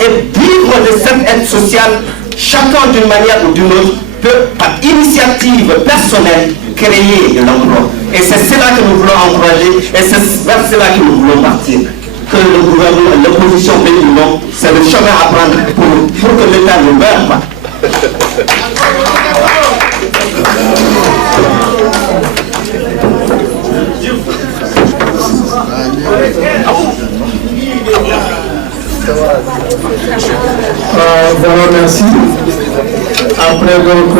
et vivre de cette aide sociale, chacun d'une manière ou d'une autre peut, par initiative personnelle, créer de l'emploi. Et c'est cela que nous voulons encourager et c'est vers cela que nous voulons partir. Que le gouvernement, l'opposition fait du non, c'est le chemin à prendre pour que l'État ne meure pas. Voilà, merci. Après donc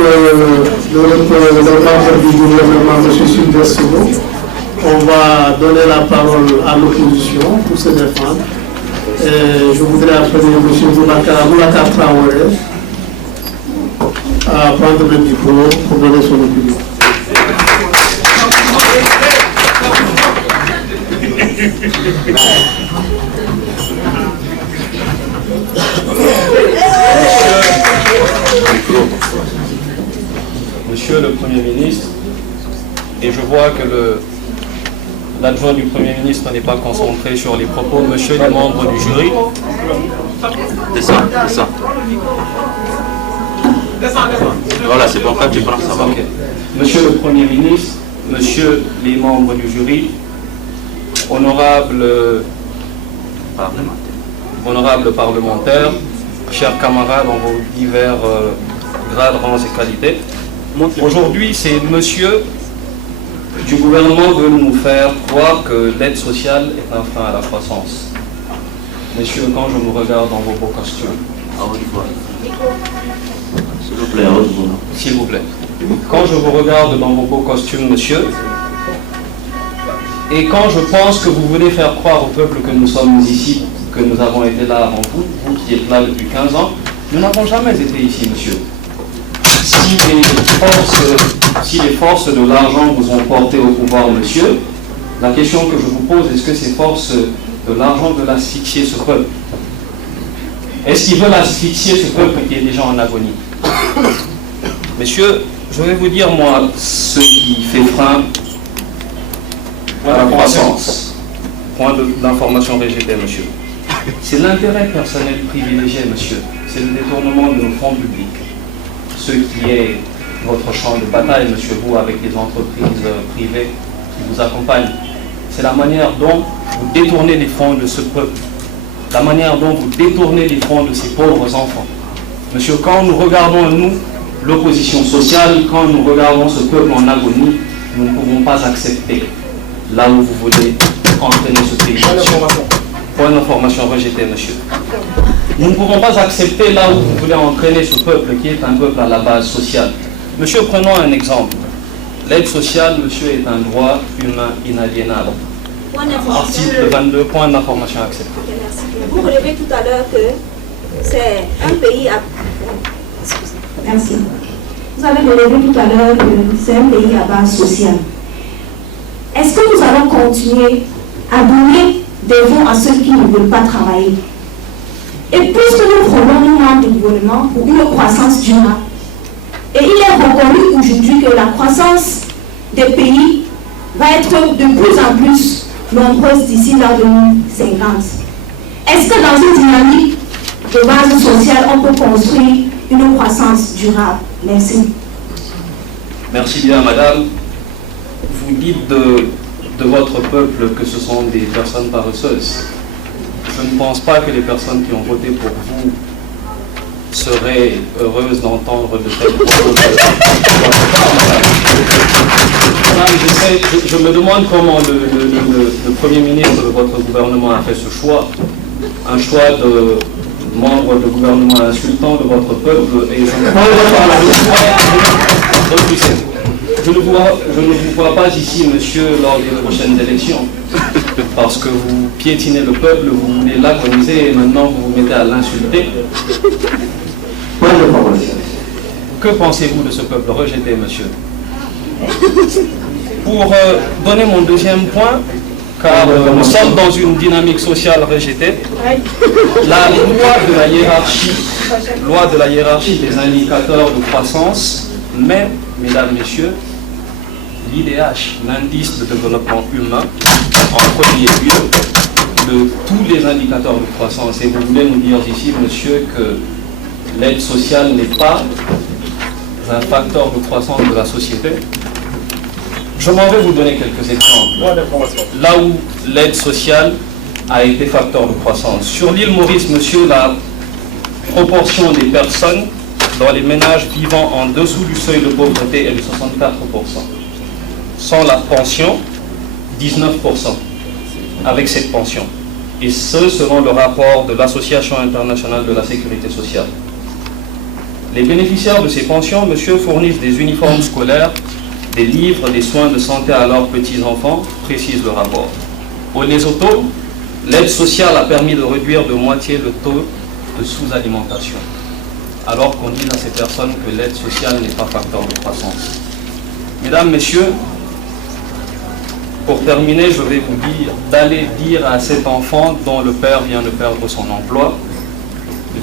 le membre du gouvernement, M. Sylvestre, on va donner la parole à l'opposition pour se défendre. Et je voudrais appeler M. Boubacar Traoré à prendre le micro pour donner son opinion. Monsieur le Premier ministre, et je vois que l'adjoint du Premier ministre n'est pas concentré sur les propos, monsieur les membres du jury. Descends. Voilà, c'est bon, quand tu prends ça va. Okay. Monsieur le Premier ministre, monsieur les membres du jury, honorables parlementaires, chers camarades en vos divers grades, rangs et qualités. Aujourd'hui, c'est monsieur du gouvernement veut nous faire croire que l'aide sociale est un frein à la croissance. Messieurs, quand je me regarde dans vos beaux costumes, s'il vous plaît, quand je vous regarde dans vos beaux costumes, monsieur, et quand je pense que vous venez faire croire au peuple que nous sommes ici, que nous avons été là avant vous, vous qui êtes là depuis 15 ans, nous n'avons jamais été ici, monsieur. Si les forces de l'argent vous ont porté au pouvoir, monsieur, la question que je vous pose, est-ce que ces forces de l'argent veulent asphyxier ce peuple? Est-ce qu'ils veulent asphyxier ce peuple qui est déjà en agonie? Messieurs, je vais vous dire, moi, ce qui fait frein à la croissance. Point d'information VGT, monsieur. C'est l'intérêt personnel privilégié, monsieur. C'est le détournement de nos fonds publics. Ce qui est votre champ de bataille, monsieur, vous, avec les entreprises privées qui vous accompagnent. C'est la manière dont vous détournez les fonds de ce peuple. La manière dont vous détournez les fonds de ces pauvres enfants. Monsieur, quand nous regardons, nous, l'opposition sociale, quand nous regardons ce peuple en agonie, nous ne pouvons pas accepter là où vous voulez entraîner ce pays. Point d'information rejetée, monsieur. Nous ne pouvons pas accepter là où vous voulez entraîner ce peuple qui est un peuple à la base sociale. Monsieur, prenons un exemple. L'aide sociale, monsieur, est un droit humain inaliénable. Article 22, point d'information accepté. Vous relevez tout à l'heure que c'est un pays à... Merci. Vous avez relevé tout à l'heure que c'est un pays à base sociale. Est-ce que nous allons continuer à donner des fonds à ceux qui ne veulent pas travailler? Et puisque nous prenons nous membres du gouvernement pour une croissance durable, et il est reconnu aujourd'hui que la croissance des pays va être de plus en plus nombreuses d'ici l'an 2050. Est-ce que dans une dynamique de base sociale, on peut construire une croissance durable? Merci. Merci bien, madame. Vous dites de votre peuple que ce sont des personnes paresseuses. Je ne pense pas que les personnes qui ont voté pour vous seraient heureuses d'entendre de tels propos. Je me demande comment le Premier ministre de votre gouvernement a fait ce choix. Un choix de membre de gouvernement insultant de votre peuple et je ne vous vois pas ici, monsieur, lors des prochaines élections, parce que vous piétinez le peuple, vous voulez l'agoniser et maintenant vous vous mettez à l'insulter. Que pensez-vous de ce peuple rejeté, monsieur? Pour donner mon deuxième point, car nous sommes dans une dynamique sociale rejetée, la loi de la hiérarchie des indicateurs de croissance met, mesdames, messieurs, l'IDH, l'indice de développement humain, en premier lieu de tous les indicateurs de croissance. Et vous voulez nous dire ici, monsieur, que l'aide sociale n'est pas un facteur de croissance de la société? Je m'en vais vous donner quelques exemples. Là où l'aide sociale a été facteur de croissance. Sur l'île Maurice, monsieur, la proportion des personnes dans les ménages vivant en dessous du seuil de pauvreté est de 64%. Sans la pension, 19% avec cette pension. Et ce, selon le rapport de l'Association internationale de la sécurité sociale. Les bénéficiaires de ces pensions, monsieur, fournissent des uniformes scolaires, des livres, des soins de santé à leurs petits-enfants, précise le rapport. Au Lesotho, l'aide sociale a permis de réduire de moitié le taux de sous-alimentation, alors qu'on dit à ces personnes que l'aide sociale n'est pas facteur de croissance. Mesdames, messieurs, pour terminer, je vais vous dire d'aller dire à cet enfant dont le père vient de perdre son emploi,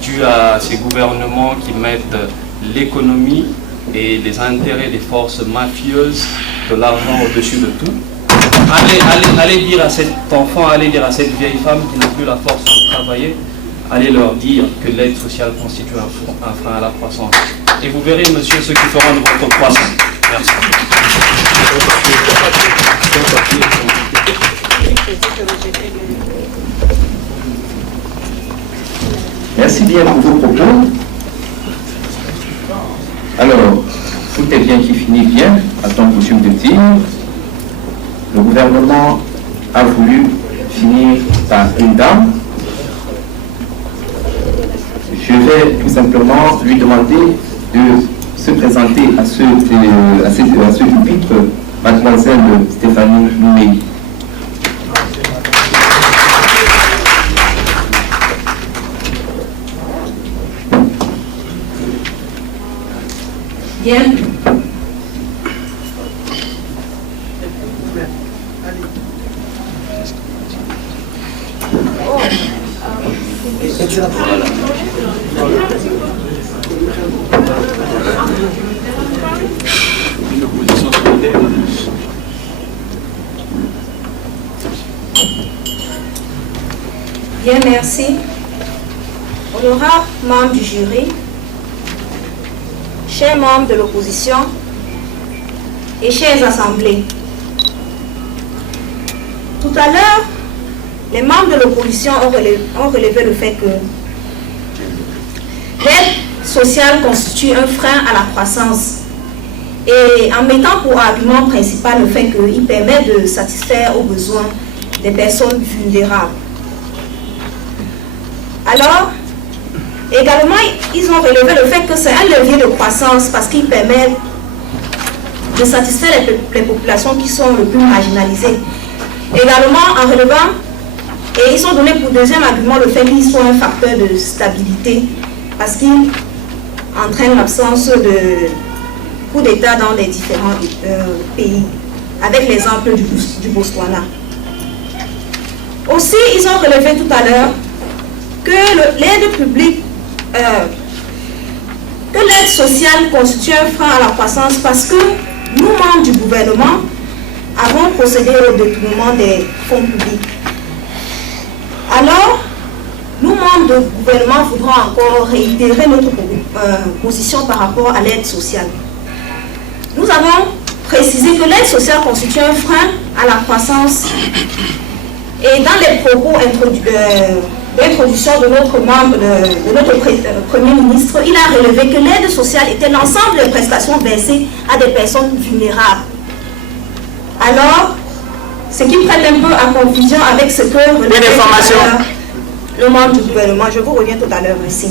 dû à ces gouvernements qui mettent l'économie et les intérêts des forces mafieuses de l'argent au-dessus de tout. Allez dire à cet enfant, allez dire à cette vieille femme qui n'a plus la force de travailler, allez leur dire que l'aide sociale constitue un frein à la croissance. Et vous verrez, monsieur, ce qui feront de votre croissance. Merci. Merci bien pour vos propos. Alors, tout est bien qui finit bien, à ton coutume de dire. Le gouvernement a voulu finir par une dame. Je vais tout simplement lui demander de se présenter à ce pupitre, mademoiselle Stéphanie Noumé. Bien. Bien, merci. Honorable membre du jury, chers membres de l'opposition et chers assemblées. Tout à l'heure, les membres de l'opposition ont relevé le fait que l'aide sociale constitue un frein à la croissance et en mettant pour argument principal le fait qu'il permet de satisfaire aux besoins des personnes vulnérables. Alors, également, ils ont relevé le fait que c'est un levier de croissance parce qu'il permet de satisfaire les populations qui sont le plus marginalisées. Également, en relevant, et ils ont donné pour deuxième argument le fait qu'ils sont un facteur de stabilité parce qu'il entraîne l'absence de coup d'État dans les différents pays, avec l'exemple du Botswana. Aussi, ils ont relevé tout à l'heure que l'aide publique, que l'aide sociale constitue un frein à la croissance parce que nous, membres du gouvernement, avons procédé au détournement des fonds publics. Alors, nous, membres du gouvernement, voudrons encore réitérer notre position par rapport à l'aide sociale. Nous avons précisé que l'aide sociale constitue un frein à la croissance. Et dans les propos d'introduction de notre membre, de notre Premier ministre, il a relevé que l'aide sociale était l'ensemble des prestations versées à des personnes vulnérables. Alors, ce qui prête un peu à confusion avec ce que le membre du gouvernement, je vous reviens tout à l'heure ici.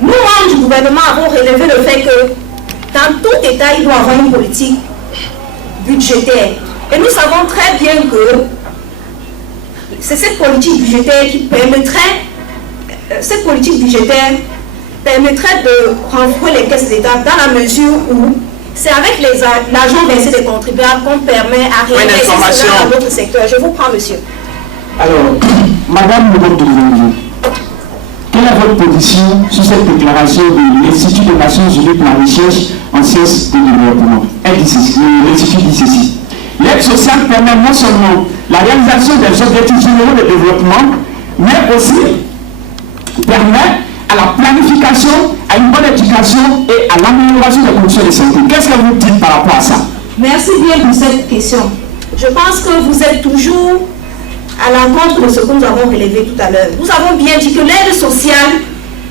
Nous, membres du gouvernement, avons relevé le fait que dans tout État, il doit y avoir une politique budgétaire. Et nous savons très bien que c'est cette politique budgétaire qui permettrait, de renflouer les caisses d'État dans la mesure où c'est avec l'argent versé des contribuables qu'on permet à réinvestir cela dans notre secteur. Je vous prends, monsieur. Alors, Madame le membre du gouvernement, quelle est votre position sur cette déclaration de l'Institut des Nations Unies pour la recherche en sciences de développement, l'Institut dit ceci. L'aide sociale permet non seulement la réalisation des objectifs généraux de développement, mais aussi permet à la planification, à une bonne éducation et à l'amélioration des conditions de santé. Qu'est-ce que vous dites par rapport à ça? Merci bien pour cette question. Je pense que vous êtes toujours à l'encontre de ce que nous avons relevé tout à l'heure. Nous avons bien dit que l'aide sociale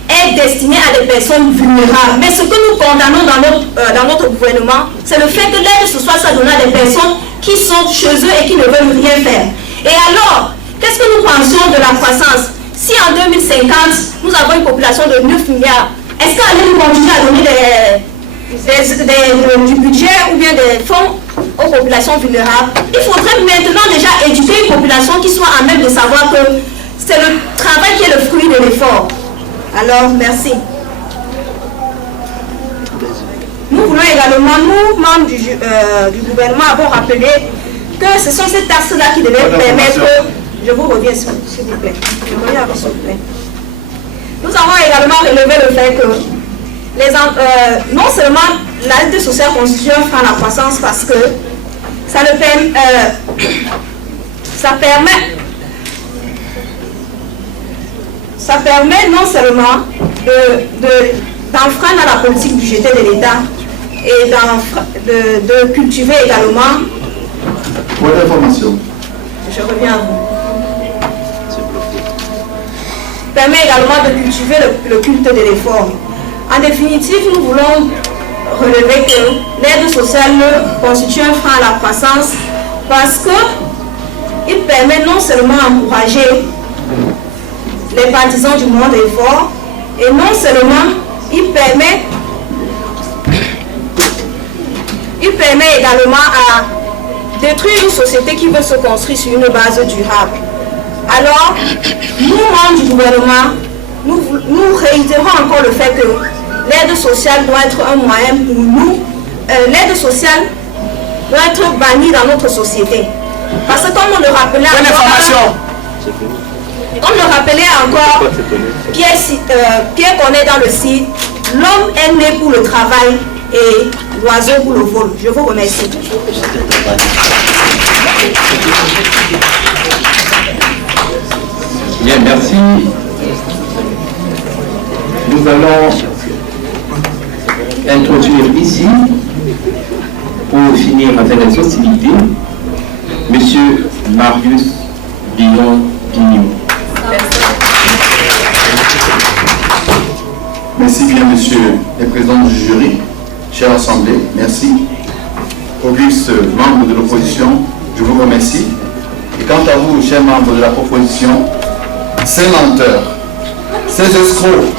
est destinée à des personnes vulnérables. Mais ce que nous condamnons dans notre gouvernement, c'est le fait que l'aide sociale soit donnée à des personnes qui sont chez eux et qui ne veulent rien faire. Et alors, qu'est-ce que nous pensons de la croissance? Si en 2050, nous avons une population de 9 milliards, est-ce qu'allez-nous continuer à donner du budget ou bien des fonds aux populations vulnérables? Il faudrait maintenant déjà éduquer une population qui soit à même de savoir que c'est le travail qui est le fruit de l'effort. Alors, merci. Nous voulons également, nous, membres du gouvernement, avons rappelé que ce sont ces taxes-là qui devaient permettre... Je vous reviens, s'il vous plaît. Je reviens avec s'il vous plaît. Nous avons également relevé le fait que non seulement l'aide sociale constitue un frein à la croissance parce que ça permet non seulement d'enfreindre la politique budgétaire de l'État et de cultiver également... Pour l'information. Je reviens à vous. Permet également de cultiver le culte de l'effort. En définitive, nous voulons relever que l'aide sociale constitue un frein à la croissance parce qu'il permet non seulement d'encourager les partisans du mouvement d'effort, et non seulement il permet également à détruire une société qui veut se construire sur une base durable. Alors, nous, membres du gouvernement, nous réitérons encore le fait que l'aide sociale doit être un moyen pour nous. L'aide sociale doit être bannie dans notre société. Parce que comme on le rappelait encore, Pierre connaît dans le site, l'homme est né pour le travail et l'oiseau pour le vol. Je vous remercie. Bien, merci. Nous allons introduire ici, pour finir avec les hostilités, M. Marius Billon-Pignon. Merci bien, Monsieur le Président du jury, chère Assemblée, merci. Auguste, membre de l'opposition, je vous remercie. Et quant à vous, chers membres de la proposition, ces menteurs, ces escrocs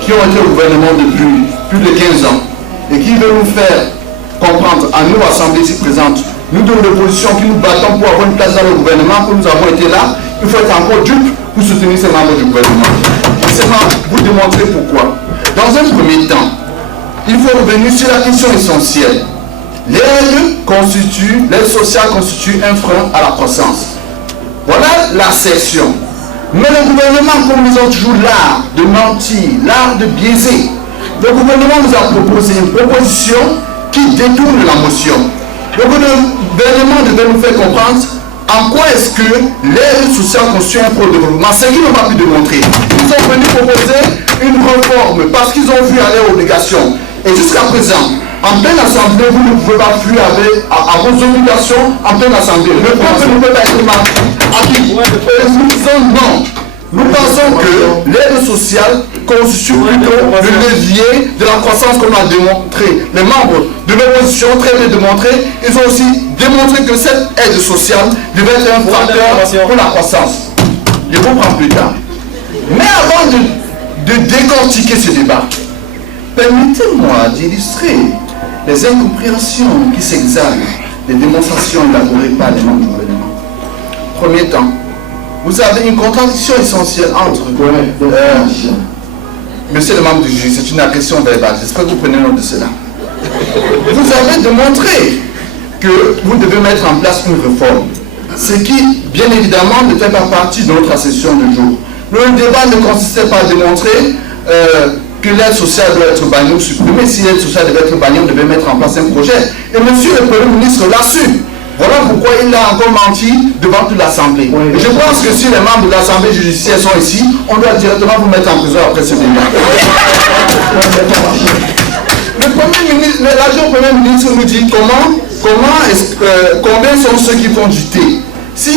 qui ont été au gouvernement depuis plus de 15 ans et qui veulent nous faire comprendre à nous, Assemblée ici présente, nous de l'opposition qui nous battons pour avoir une place dans le gouvernement, que nous avons été là, il faut être encore dupe pour soutenir ces membres du gouvernement. Laissez-moi vous démontrer pourquoi. Dans un premier temps, il faut revenir sur la question essentielle. L'aide sociale constitue un frein à la croissance. Voilà l'assertion. Mais le gouvernement, comme nous avons toujours l'art de mentir, l'art de biaiser, le gouvernement nous a proposé une proposition qui détourne la motion. Le gouvernement devait nous faire comprendre en quoi est-ce que l'aide sociale constitue un pro-développement. C'est qu'ils n'ont pas pu démontrer. Ils sont venus proposer une réforme parce qu'ils ont vu à leur obligation. Et jusqu'à présent, en pleine assemblée, vous ne pouvez pas fuir à vos obligations en pleine assemblée. Le peuple ne peut pas être menti. Nous disons non. Nous pensons que l'aide sociale constitue plutôt le levier de la croissance qu'on a démontré. Les membres de l'opposition, très bien démontré, ils ont aussi démontré que cette aide sociale devait être un facteur pour la croissance. Je vous prends plus tard. Mais avant de décortiquer ce débat, permettez-moi d'illustrer les incompréhensions qui s'exhalent des démonstrations élaborées par les membres du gouvernement. Premier temps, vous avez une contradiction essentielle entre... monsieur le membre du jury, c'est une agression verbale. J'espère que vous prenez note de cela. Vous avez démontré que vous devez mettre en place une réforme. Ce qui, bien évidemment, ne fait pas partie de notre session de jour. Le débat ne consistait pas à démontrer que l'aide sociale doit être bannie ou supprimée. Si l'aide sociale devait être bannie, on devait mettre en place un projet. Et monsieur le Premier ministre l'a su. Voilà pourquoi il a encore menti devant toute l'Assemblée. Et je pense que si les membres de l'Assemblée judiciaire sont ici, on doit directement vous mettre en prison après ce débat. Le Premier ministre, l'adjoint Premier ministre nous dit combien sont ceux qui font du thé. Si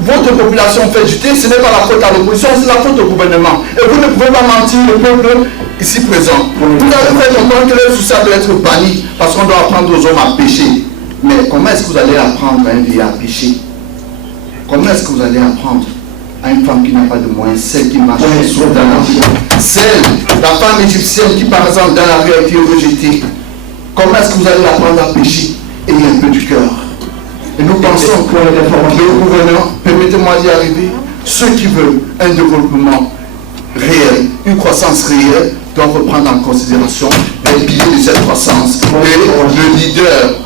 votre population fait du thé, ce n'est pas la faute à l'opposition, c'est la faute au gouvernement. Et vous ne pouvez pas mentir le peuple ici présent. Vous avez fait comprendre que l'aide sociale doit être bannie parce qu'on doit apprendre aux hommes à pêcher. Mais comment est-ce que vous allez apprendre à un vieillard à pêcher? Comment est-ce que vous allez apprendre à une femme qui n'a pas de moyens, celle qui marche sur dans la rue, la femme égyptienne qui par exemple dans la rue a été rejetée? Comment est-ce que vous allez apprendre à pêcher? Ayez un peu du cœur. Et nous pensons que le gouvernement, permettez-moi d'y arriver, ceux qui veulent un développement réel, une croissance réelle, doivent prendre en considération les piliers de cette croissance. Et le leader,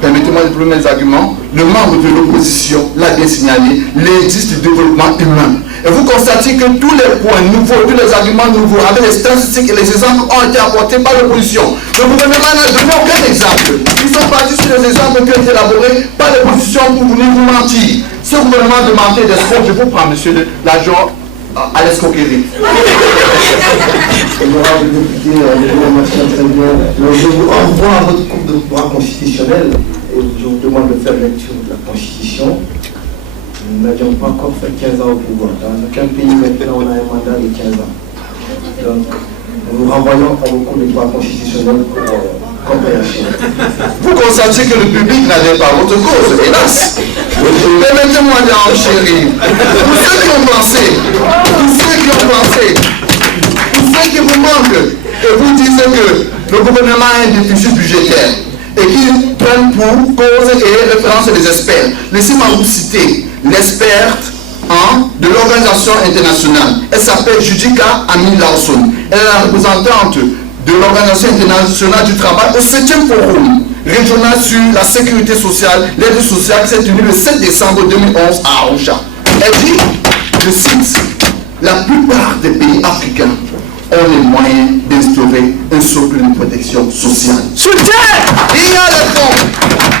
permettez-moi de prendre mes arguments, le membre de l'opposition l'a bien signalé, l'indice du développement humain. Et vous constatez que tous les points nouveaux, tous les arguments nouveaux, avec les statistiques et les exemples ont été apportés par l'opposition. Le gouvernement n'a donné aucun exemple. Ils sont partis sur les exemples qui ont été élaborés par l'opposition pour venir vous mentir. Ce gouvernement de mentir d'escroc, je vous prends, monsieur l'agent, à l'escroquerie. Honorable député, je vous renvoie à votre cours de droit constitutionnel et je vous demande de faire lecture de la Constitution. Nous n'avions pas encore fait 15 ans au pouvoir. Dans aucun pays maintenant on a un mandat de 15 ans. Donc nous renvoyons à vos cours de droit constitutionnel pour compréhension. Vous constatez que le public n'adhère pas à votre cause, hélas. Permettez-moi d'enchérir. Pour ceux qui ont pensé, pour ceux qui vous manquent, et vous dites que le gouvernement a un déficit budgétaire et qu'ils prennent pour cause et référence les experts. Laissez-moi vous citer l'experte de l'organisation internationale. Elle s'appelle Judika Amin Lawson. Elle est la représentante de l'Organisation internationale du travail au 7e forum régional sur la sécurité sociale, l'aide sociale qui s'est tenu le 7 décembre 2011 à Arusha. Elle dit, je cite, la plupart des pays africains ont les moyens d'instaurer un socle de protection sociale. Soutien! Il y a les fonds.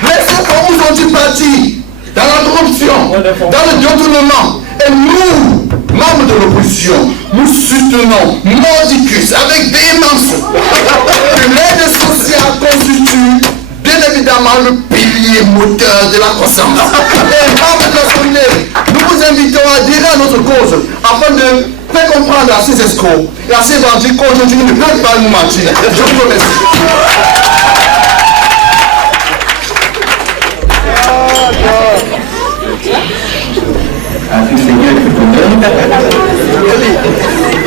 Mais ces fonds, où sont-ils partis? Dans la corruption, dans le détournement. Et nous, membres de l'opposition, nous soutenons mordicus avec véhémence que l'aide sociale constitue bien évidemment le pilier moteur de la croissance. Et membres de l'Assemblée, nous vous invitons à adhérer à notre cause afin de faire comprendre à ces escrocs et à ces bandits qu'aujourd'hui ils ne peuvent pas nous mentir. Je vous remercie.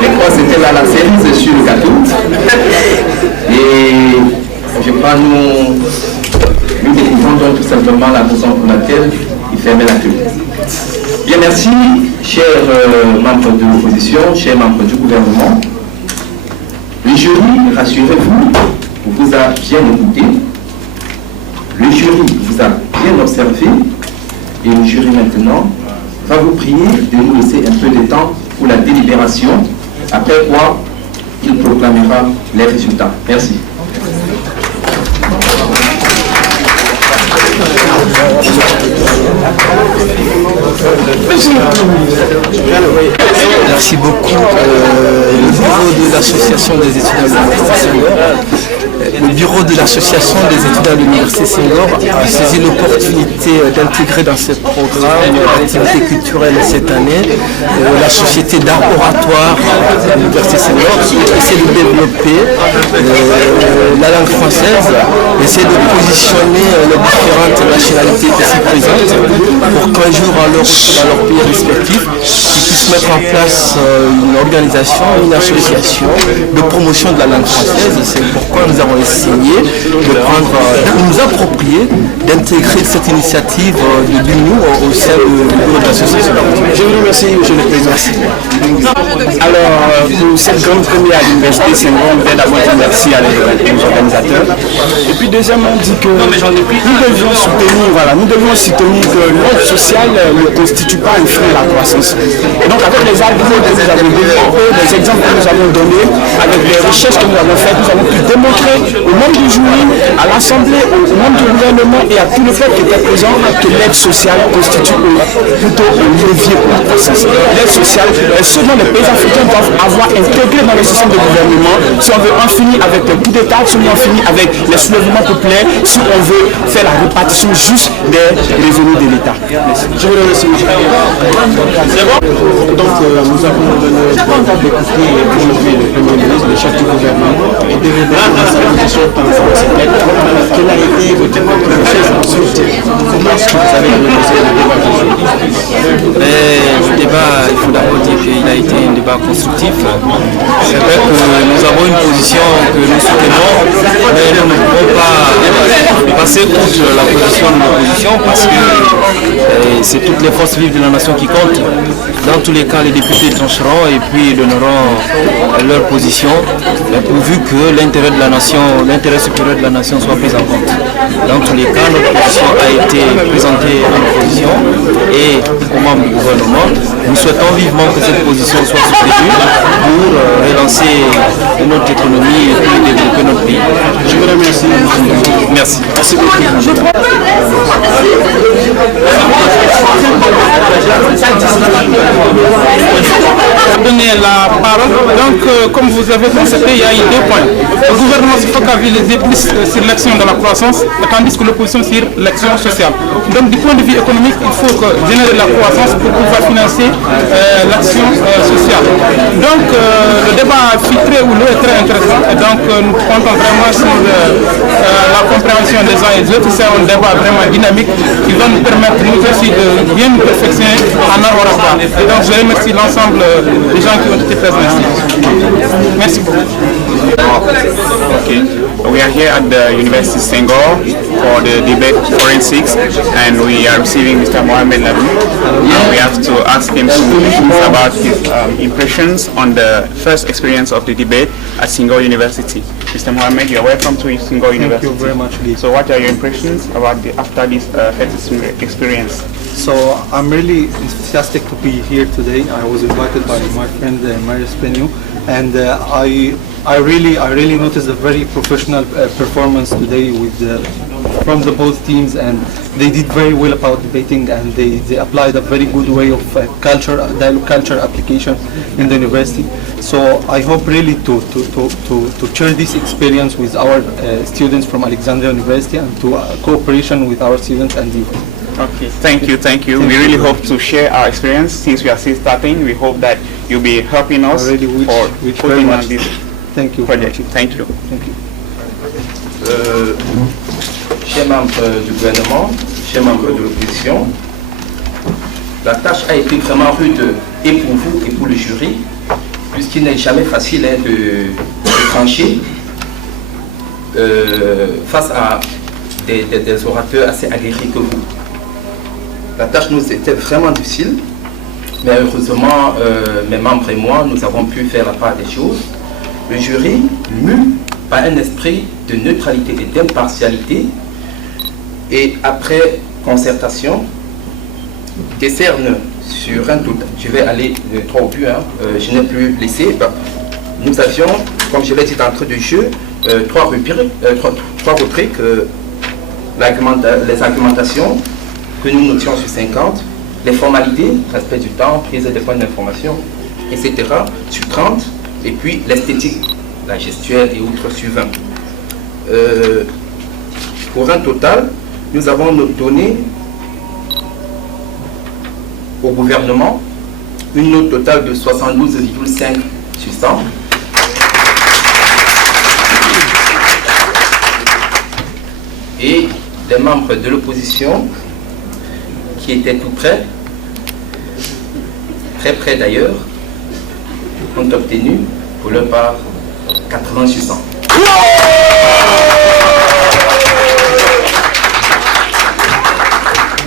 Je crois que c'était là la série sur le gâteau. Et je crois nous découvrons donc tout simplement la raison pour laquelle il fermait la queue. Bien, merci, chers membres de l'opposition, chers membres du gouvernement. Le jury, rassurez-vous, vous a bien écouté. Le jury vous a bien observé. Et le jury maintenant va vous prier de nous laisser un peu de temps pour la délibération, après quoi il proclamera les résultats. Merci. Merci beaucoup. Le bureau de l'association des étudiants de l'Université Senghor, le bureau de l'association des étudiants de l'Université Senghor a saisi l'opportunité d'intégrer dans ce programme l'activité culturelle cette année la société d'art oratoire de l'Université Senghor qui essaie de développer la langue française, essaie de positionner les différentes nationalités ici présentes pour qu'un jour à leur retour dans leur pays respectif, ils puissent mettre en place une organisation, une association de promotion de la langue française. C'est pourquoi nous avons essayé de nous approprier, d'intégrer cette initiative de l'UNIO au sein du bureau de l'association. Je vous remercie, Monsieur le Président. Alors, pour cette grande première à l'Université Senghor, on fait d'abord dire merci à aux organisateurs. Et puis deuxièmement, on dit que nous devions soutenir que l'ordre social ne constitue pas un frein à la croissance. Et donc avec les arguments que nous avons développés, les exemples que nous avons donnés, avec les recherches que nous avons faites, nous avons pu démontrer aux membres du jury, à l'Assemblée, aux membres du gouvernement et à tout le peuple qui était présent que l'aide sociale constitue plutôt un levier pour la croissance. L'aide sociale, ce dont les pays africains doivent avoir intégré dans le système de gouvernement, si on veut en finir avec les coups d'État, si on veut en finir avec les soulèvements populaires, si on veut faire la répartition juste des revenus de l'État. Je vous remercie. C'est bon? Donc nous avons donné d'écouter aujourd'hui le Premier ministre, le chef du gouvernement, et de revenir dans sa position par rapport à cette aide. Quelle a été votre contribution ensuite? Comment est-ce que vous avez négocié le débat aujourd'hui? Le débat, il faut d'abord dire qu'il a été un débat constructif. C'est vrai que nous avons une position que nous soutenons, mais nous ne pouvons pas passer outre la position de l'opposition parce que c'est toutes les forces vives de la nation qui comptent. Dans tous les cas, les députés trancheront et puis donneront leur position, pourvu que l'intérêt de la nation, l'intérêt supérieur de la nation soit pris en compte. Dans tous les cas, notre position a été présentée à l'opposition et aux membres du gouvernement. Nous souhaitons vivement que cette position soit soutenue pour relancer notre économie et puis développer notre pays. Je vous remercie. Merci. Merci beaucoup. Donner la parole. Donc, comme vous avez constaté, il y a eu 2 points. Le gouvernement se focalise plus sur l'action de la croissance, tandis que l'opposition sur l'action sociale. Donc, du point de vue économique, il faut générer la croissance pour pouvoir financer l'action sociale. Donc, le débat filtré ou l'eau est très intéressant. Et donc, nous comptons vraiment sur la compréhension des uns et des autres. C'est un débat vraiment dynamique qui va nous permettre, nous aussi, de bien nous perfectionner en art oratoire. Et donc, je remercie l'ensemble des gens qui ont été présents ici. Merci beaucoup. Okay. We are here at the University of Senghor for the debate forensics, and we are receiving Mr. Mohamed Labou. We have to ask him some questions about his impressions on the first experience of the debate at Senghor University. Mr. Mohamed, you are welcome to Senghor University. Thank you very much, Lee. So what are your impressions about after this first experience? So I'm really enthusiastic to be here today. I was invited by my friend Marius Penyu, and I really noticed a very professional performance today with from the both teams, and they did very well about debating, and they applied a very good way of dialogue culture application in the university. So I hope really to share this experience with our students from Alexandria University and to cooperation with our students and you. Okay, thank you. We really hope to share our experience since we are still starting. We hope that you'll be helping us for putting on this project. Thank you. Chers membres du gouvernement, chers membres de l'opposition, la tâche a été vraiment rude et pour vous et pour le jury, puisqu'il n'est jamais facile de trancher face à des orateurs assez aguerris que vous. La tâche nous était vraiment difficile, mais heureusement, mes membres et moi, nous avons pu faire la part des choses. Le jury, mu par un esprit de neutralité et d'impartialité, et après concertation, décerne sur un doute. Je vais aller trop au but, je n'ai plus laissé. Nous avions, comme je l'ai dit d'entrée de jeu, trois rubriques, les argumentations, que nous notions sur 50, les formalités, respect du temps, prise des points d'information, etc. sur 30, et puis l'esthétique, la gestuelle et autres sur 20. Pour un total, nous avons donné au gouvernement une note totale de 72,5 sur 100. Et les membres de l'opposition qui étaient tout près, très près d'ailleurs, ont obtenu pour leur part 80 sur 100.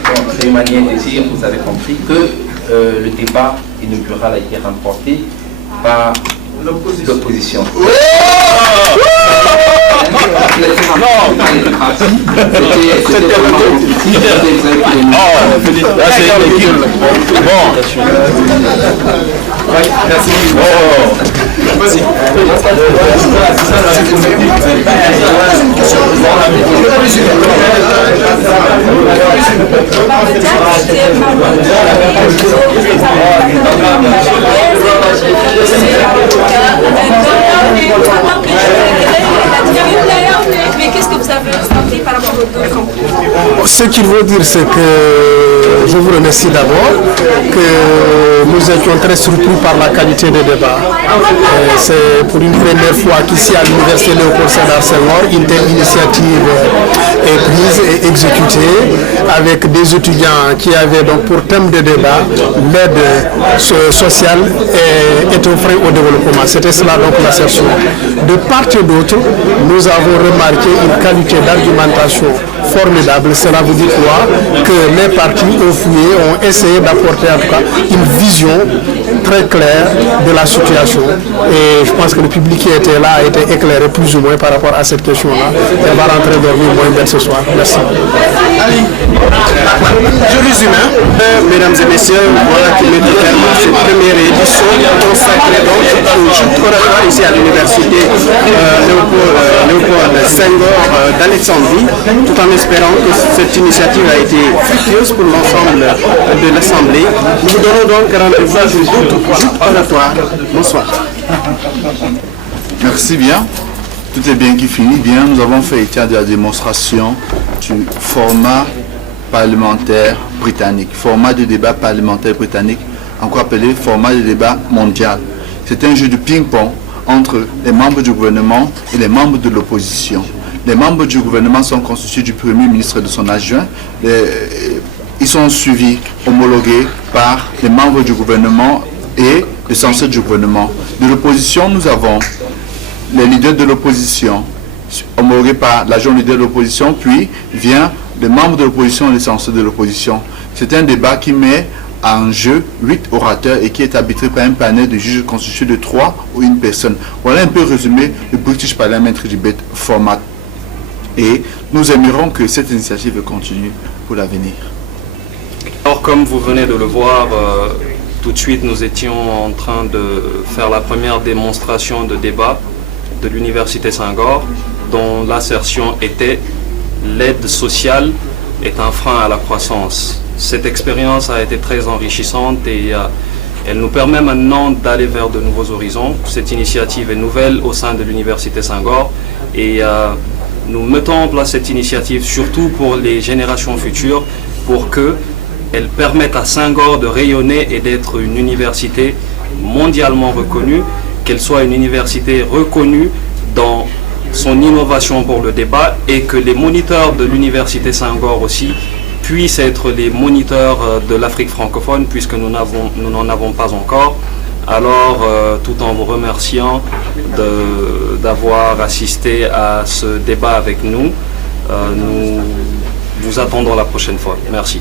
Donc, c'est une manière de dire, vous avez compris, que le débat inaugural a été remporté par l'opposition. Mais qu'est-ce que vous avez ressenti par rapport aux deux camps? Ce qu'il veut dire, c'est que je vous remercie d'abord, que nous étions très surpris par la qualité des débats. C'est pour une première fois qu'ici à l'Université Léopold Sédar Senghor, une telle initiative est prise et exécutée avec des étudiants qui avaient donc pour thème de débat l'aide sociale est un frein au développement. C'était cela donc l'assertion. De part et d'autre, nous avons remarqué une qualité d'argumentation formidable. Cela veut dire quoi? Que les partis ont fouillé, ont essayé d'apporter en tout cas une vision très claire de la situation. Et je pense que le public qui était là a été éclairé plus ou moins par rapport à cette question-là. Et on va rentrer dormir moins bien ce soir. Merci. Je résume, mesdames et messieurs, voilà qui met terme à cette première édition consacrée donc au Joutes oratoires ici à l'université Léopold Senghor d'Alexandrie, tout en espérant que cette initiative a été fructueuse pour l'ensemble de l'Assemblée. Nous vous donnons donc rendez-vous à d'autres Joutes oratoires. Bonsoir. Merci bien. Tout est bien qui finit bien. Nous avons fait état de la démonstration du format parlementaire britannique, format de débat parlementaire britannique, encore appelé format de débat mondial. C'est un jeu de ping-pong entre les membres du gouvernement et les membres de l'opposition. Les membres du gouvernement sont constitués du Premier ministre et de son adjoint. Ils sont suivis, homologués par les membres du gouvernement et le censeur du gouvernement. De l'opposition, nous avons les leaders de l'opposition, homologués par l'adjoint leader de l'opposition, puis vient les membres de l'opposition et les censeurs de l'opposition. C'est un débat qui met en jeu 8 orateurs et qui est arbitré par un panel de juges constitué de 3 ou 1 personne. Voilà un peu résumé le British Parliamentary Debate Format. Et nous aimerons que cette initiative continue pour l'avenir. Alors, comme vous venez de le voir, tout de suite nous étions en train de faire la première démonstration de débat de l'Université Senghor, dont l'assertion était l'aide sociale est un frein à la croissance. Cette expérience a été très enrichissante et elle nous permet maintenant d'aller vers de nouveaux horizons. Cette initiative est nouvelle au sein de l'Université Senghor et nous mettons en place cette initiative surtout pour les générations futures, pour qu'elle permette à Senghor de rayonner et d'être une université mondialement reconnue, qu'elle soit une université reconnue dans son innovation pour le débat et que les moniteurs de l'Université Senghor aussi puissent être les moniteurs de l'Afrique francophone, puisque nous n'en avons pas encore. Alors, tout en vous remerciant d'avoir assisté à ce débat avec nous, nous vous attendons la prochaine fois. Merci.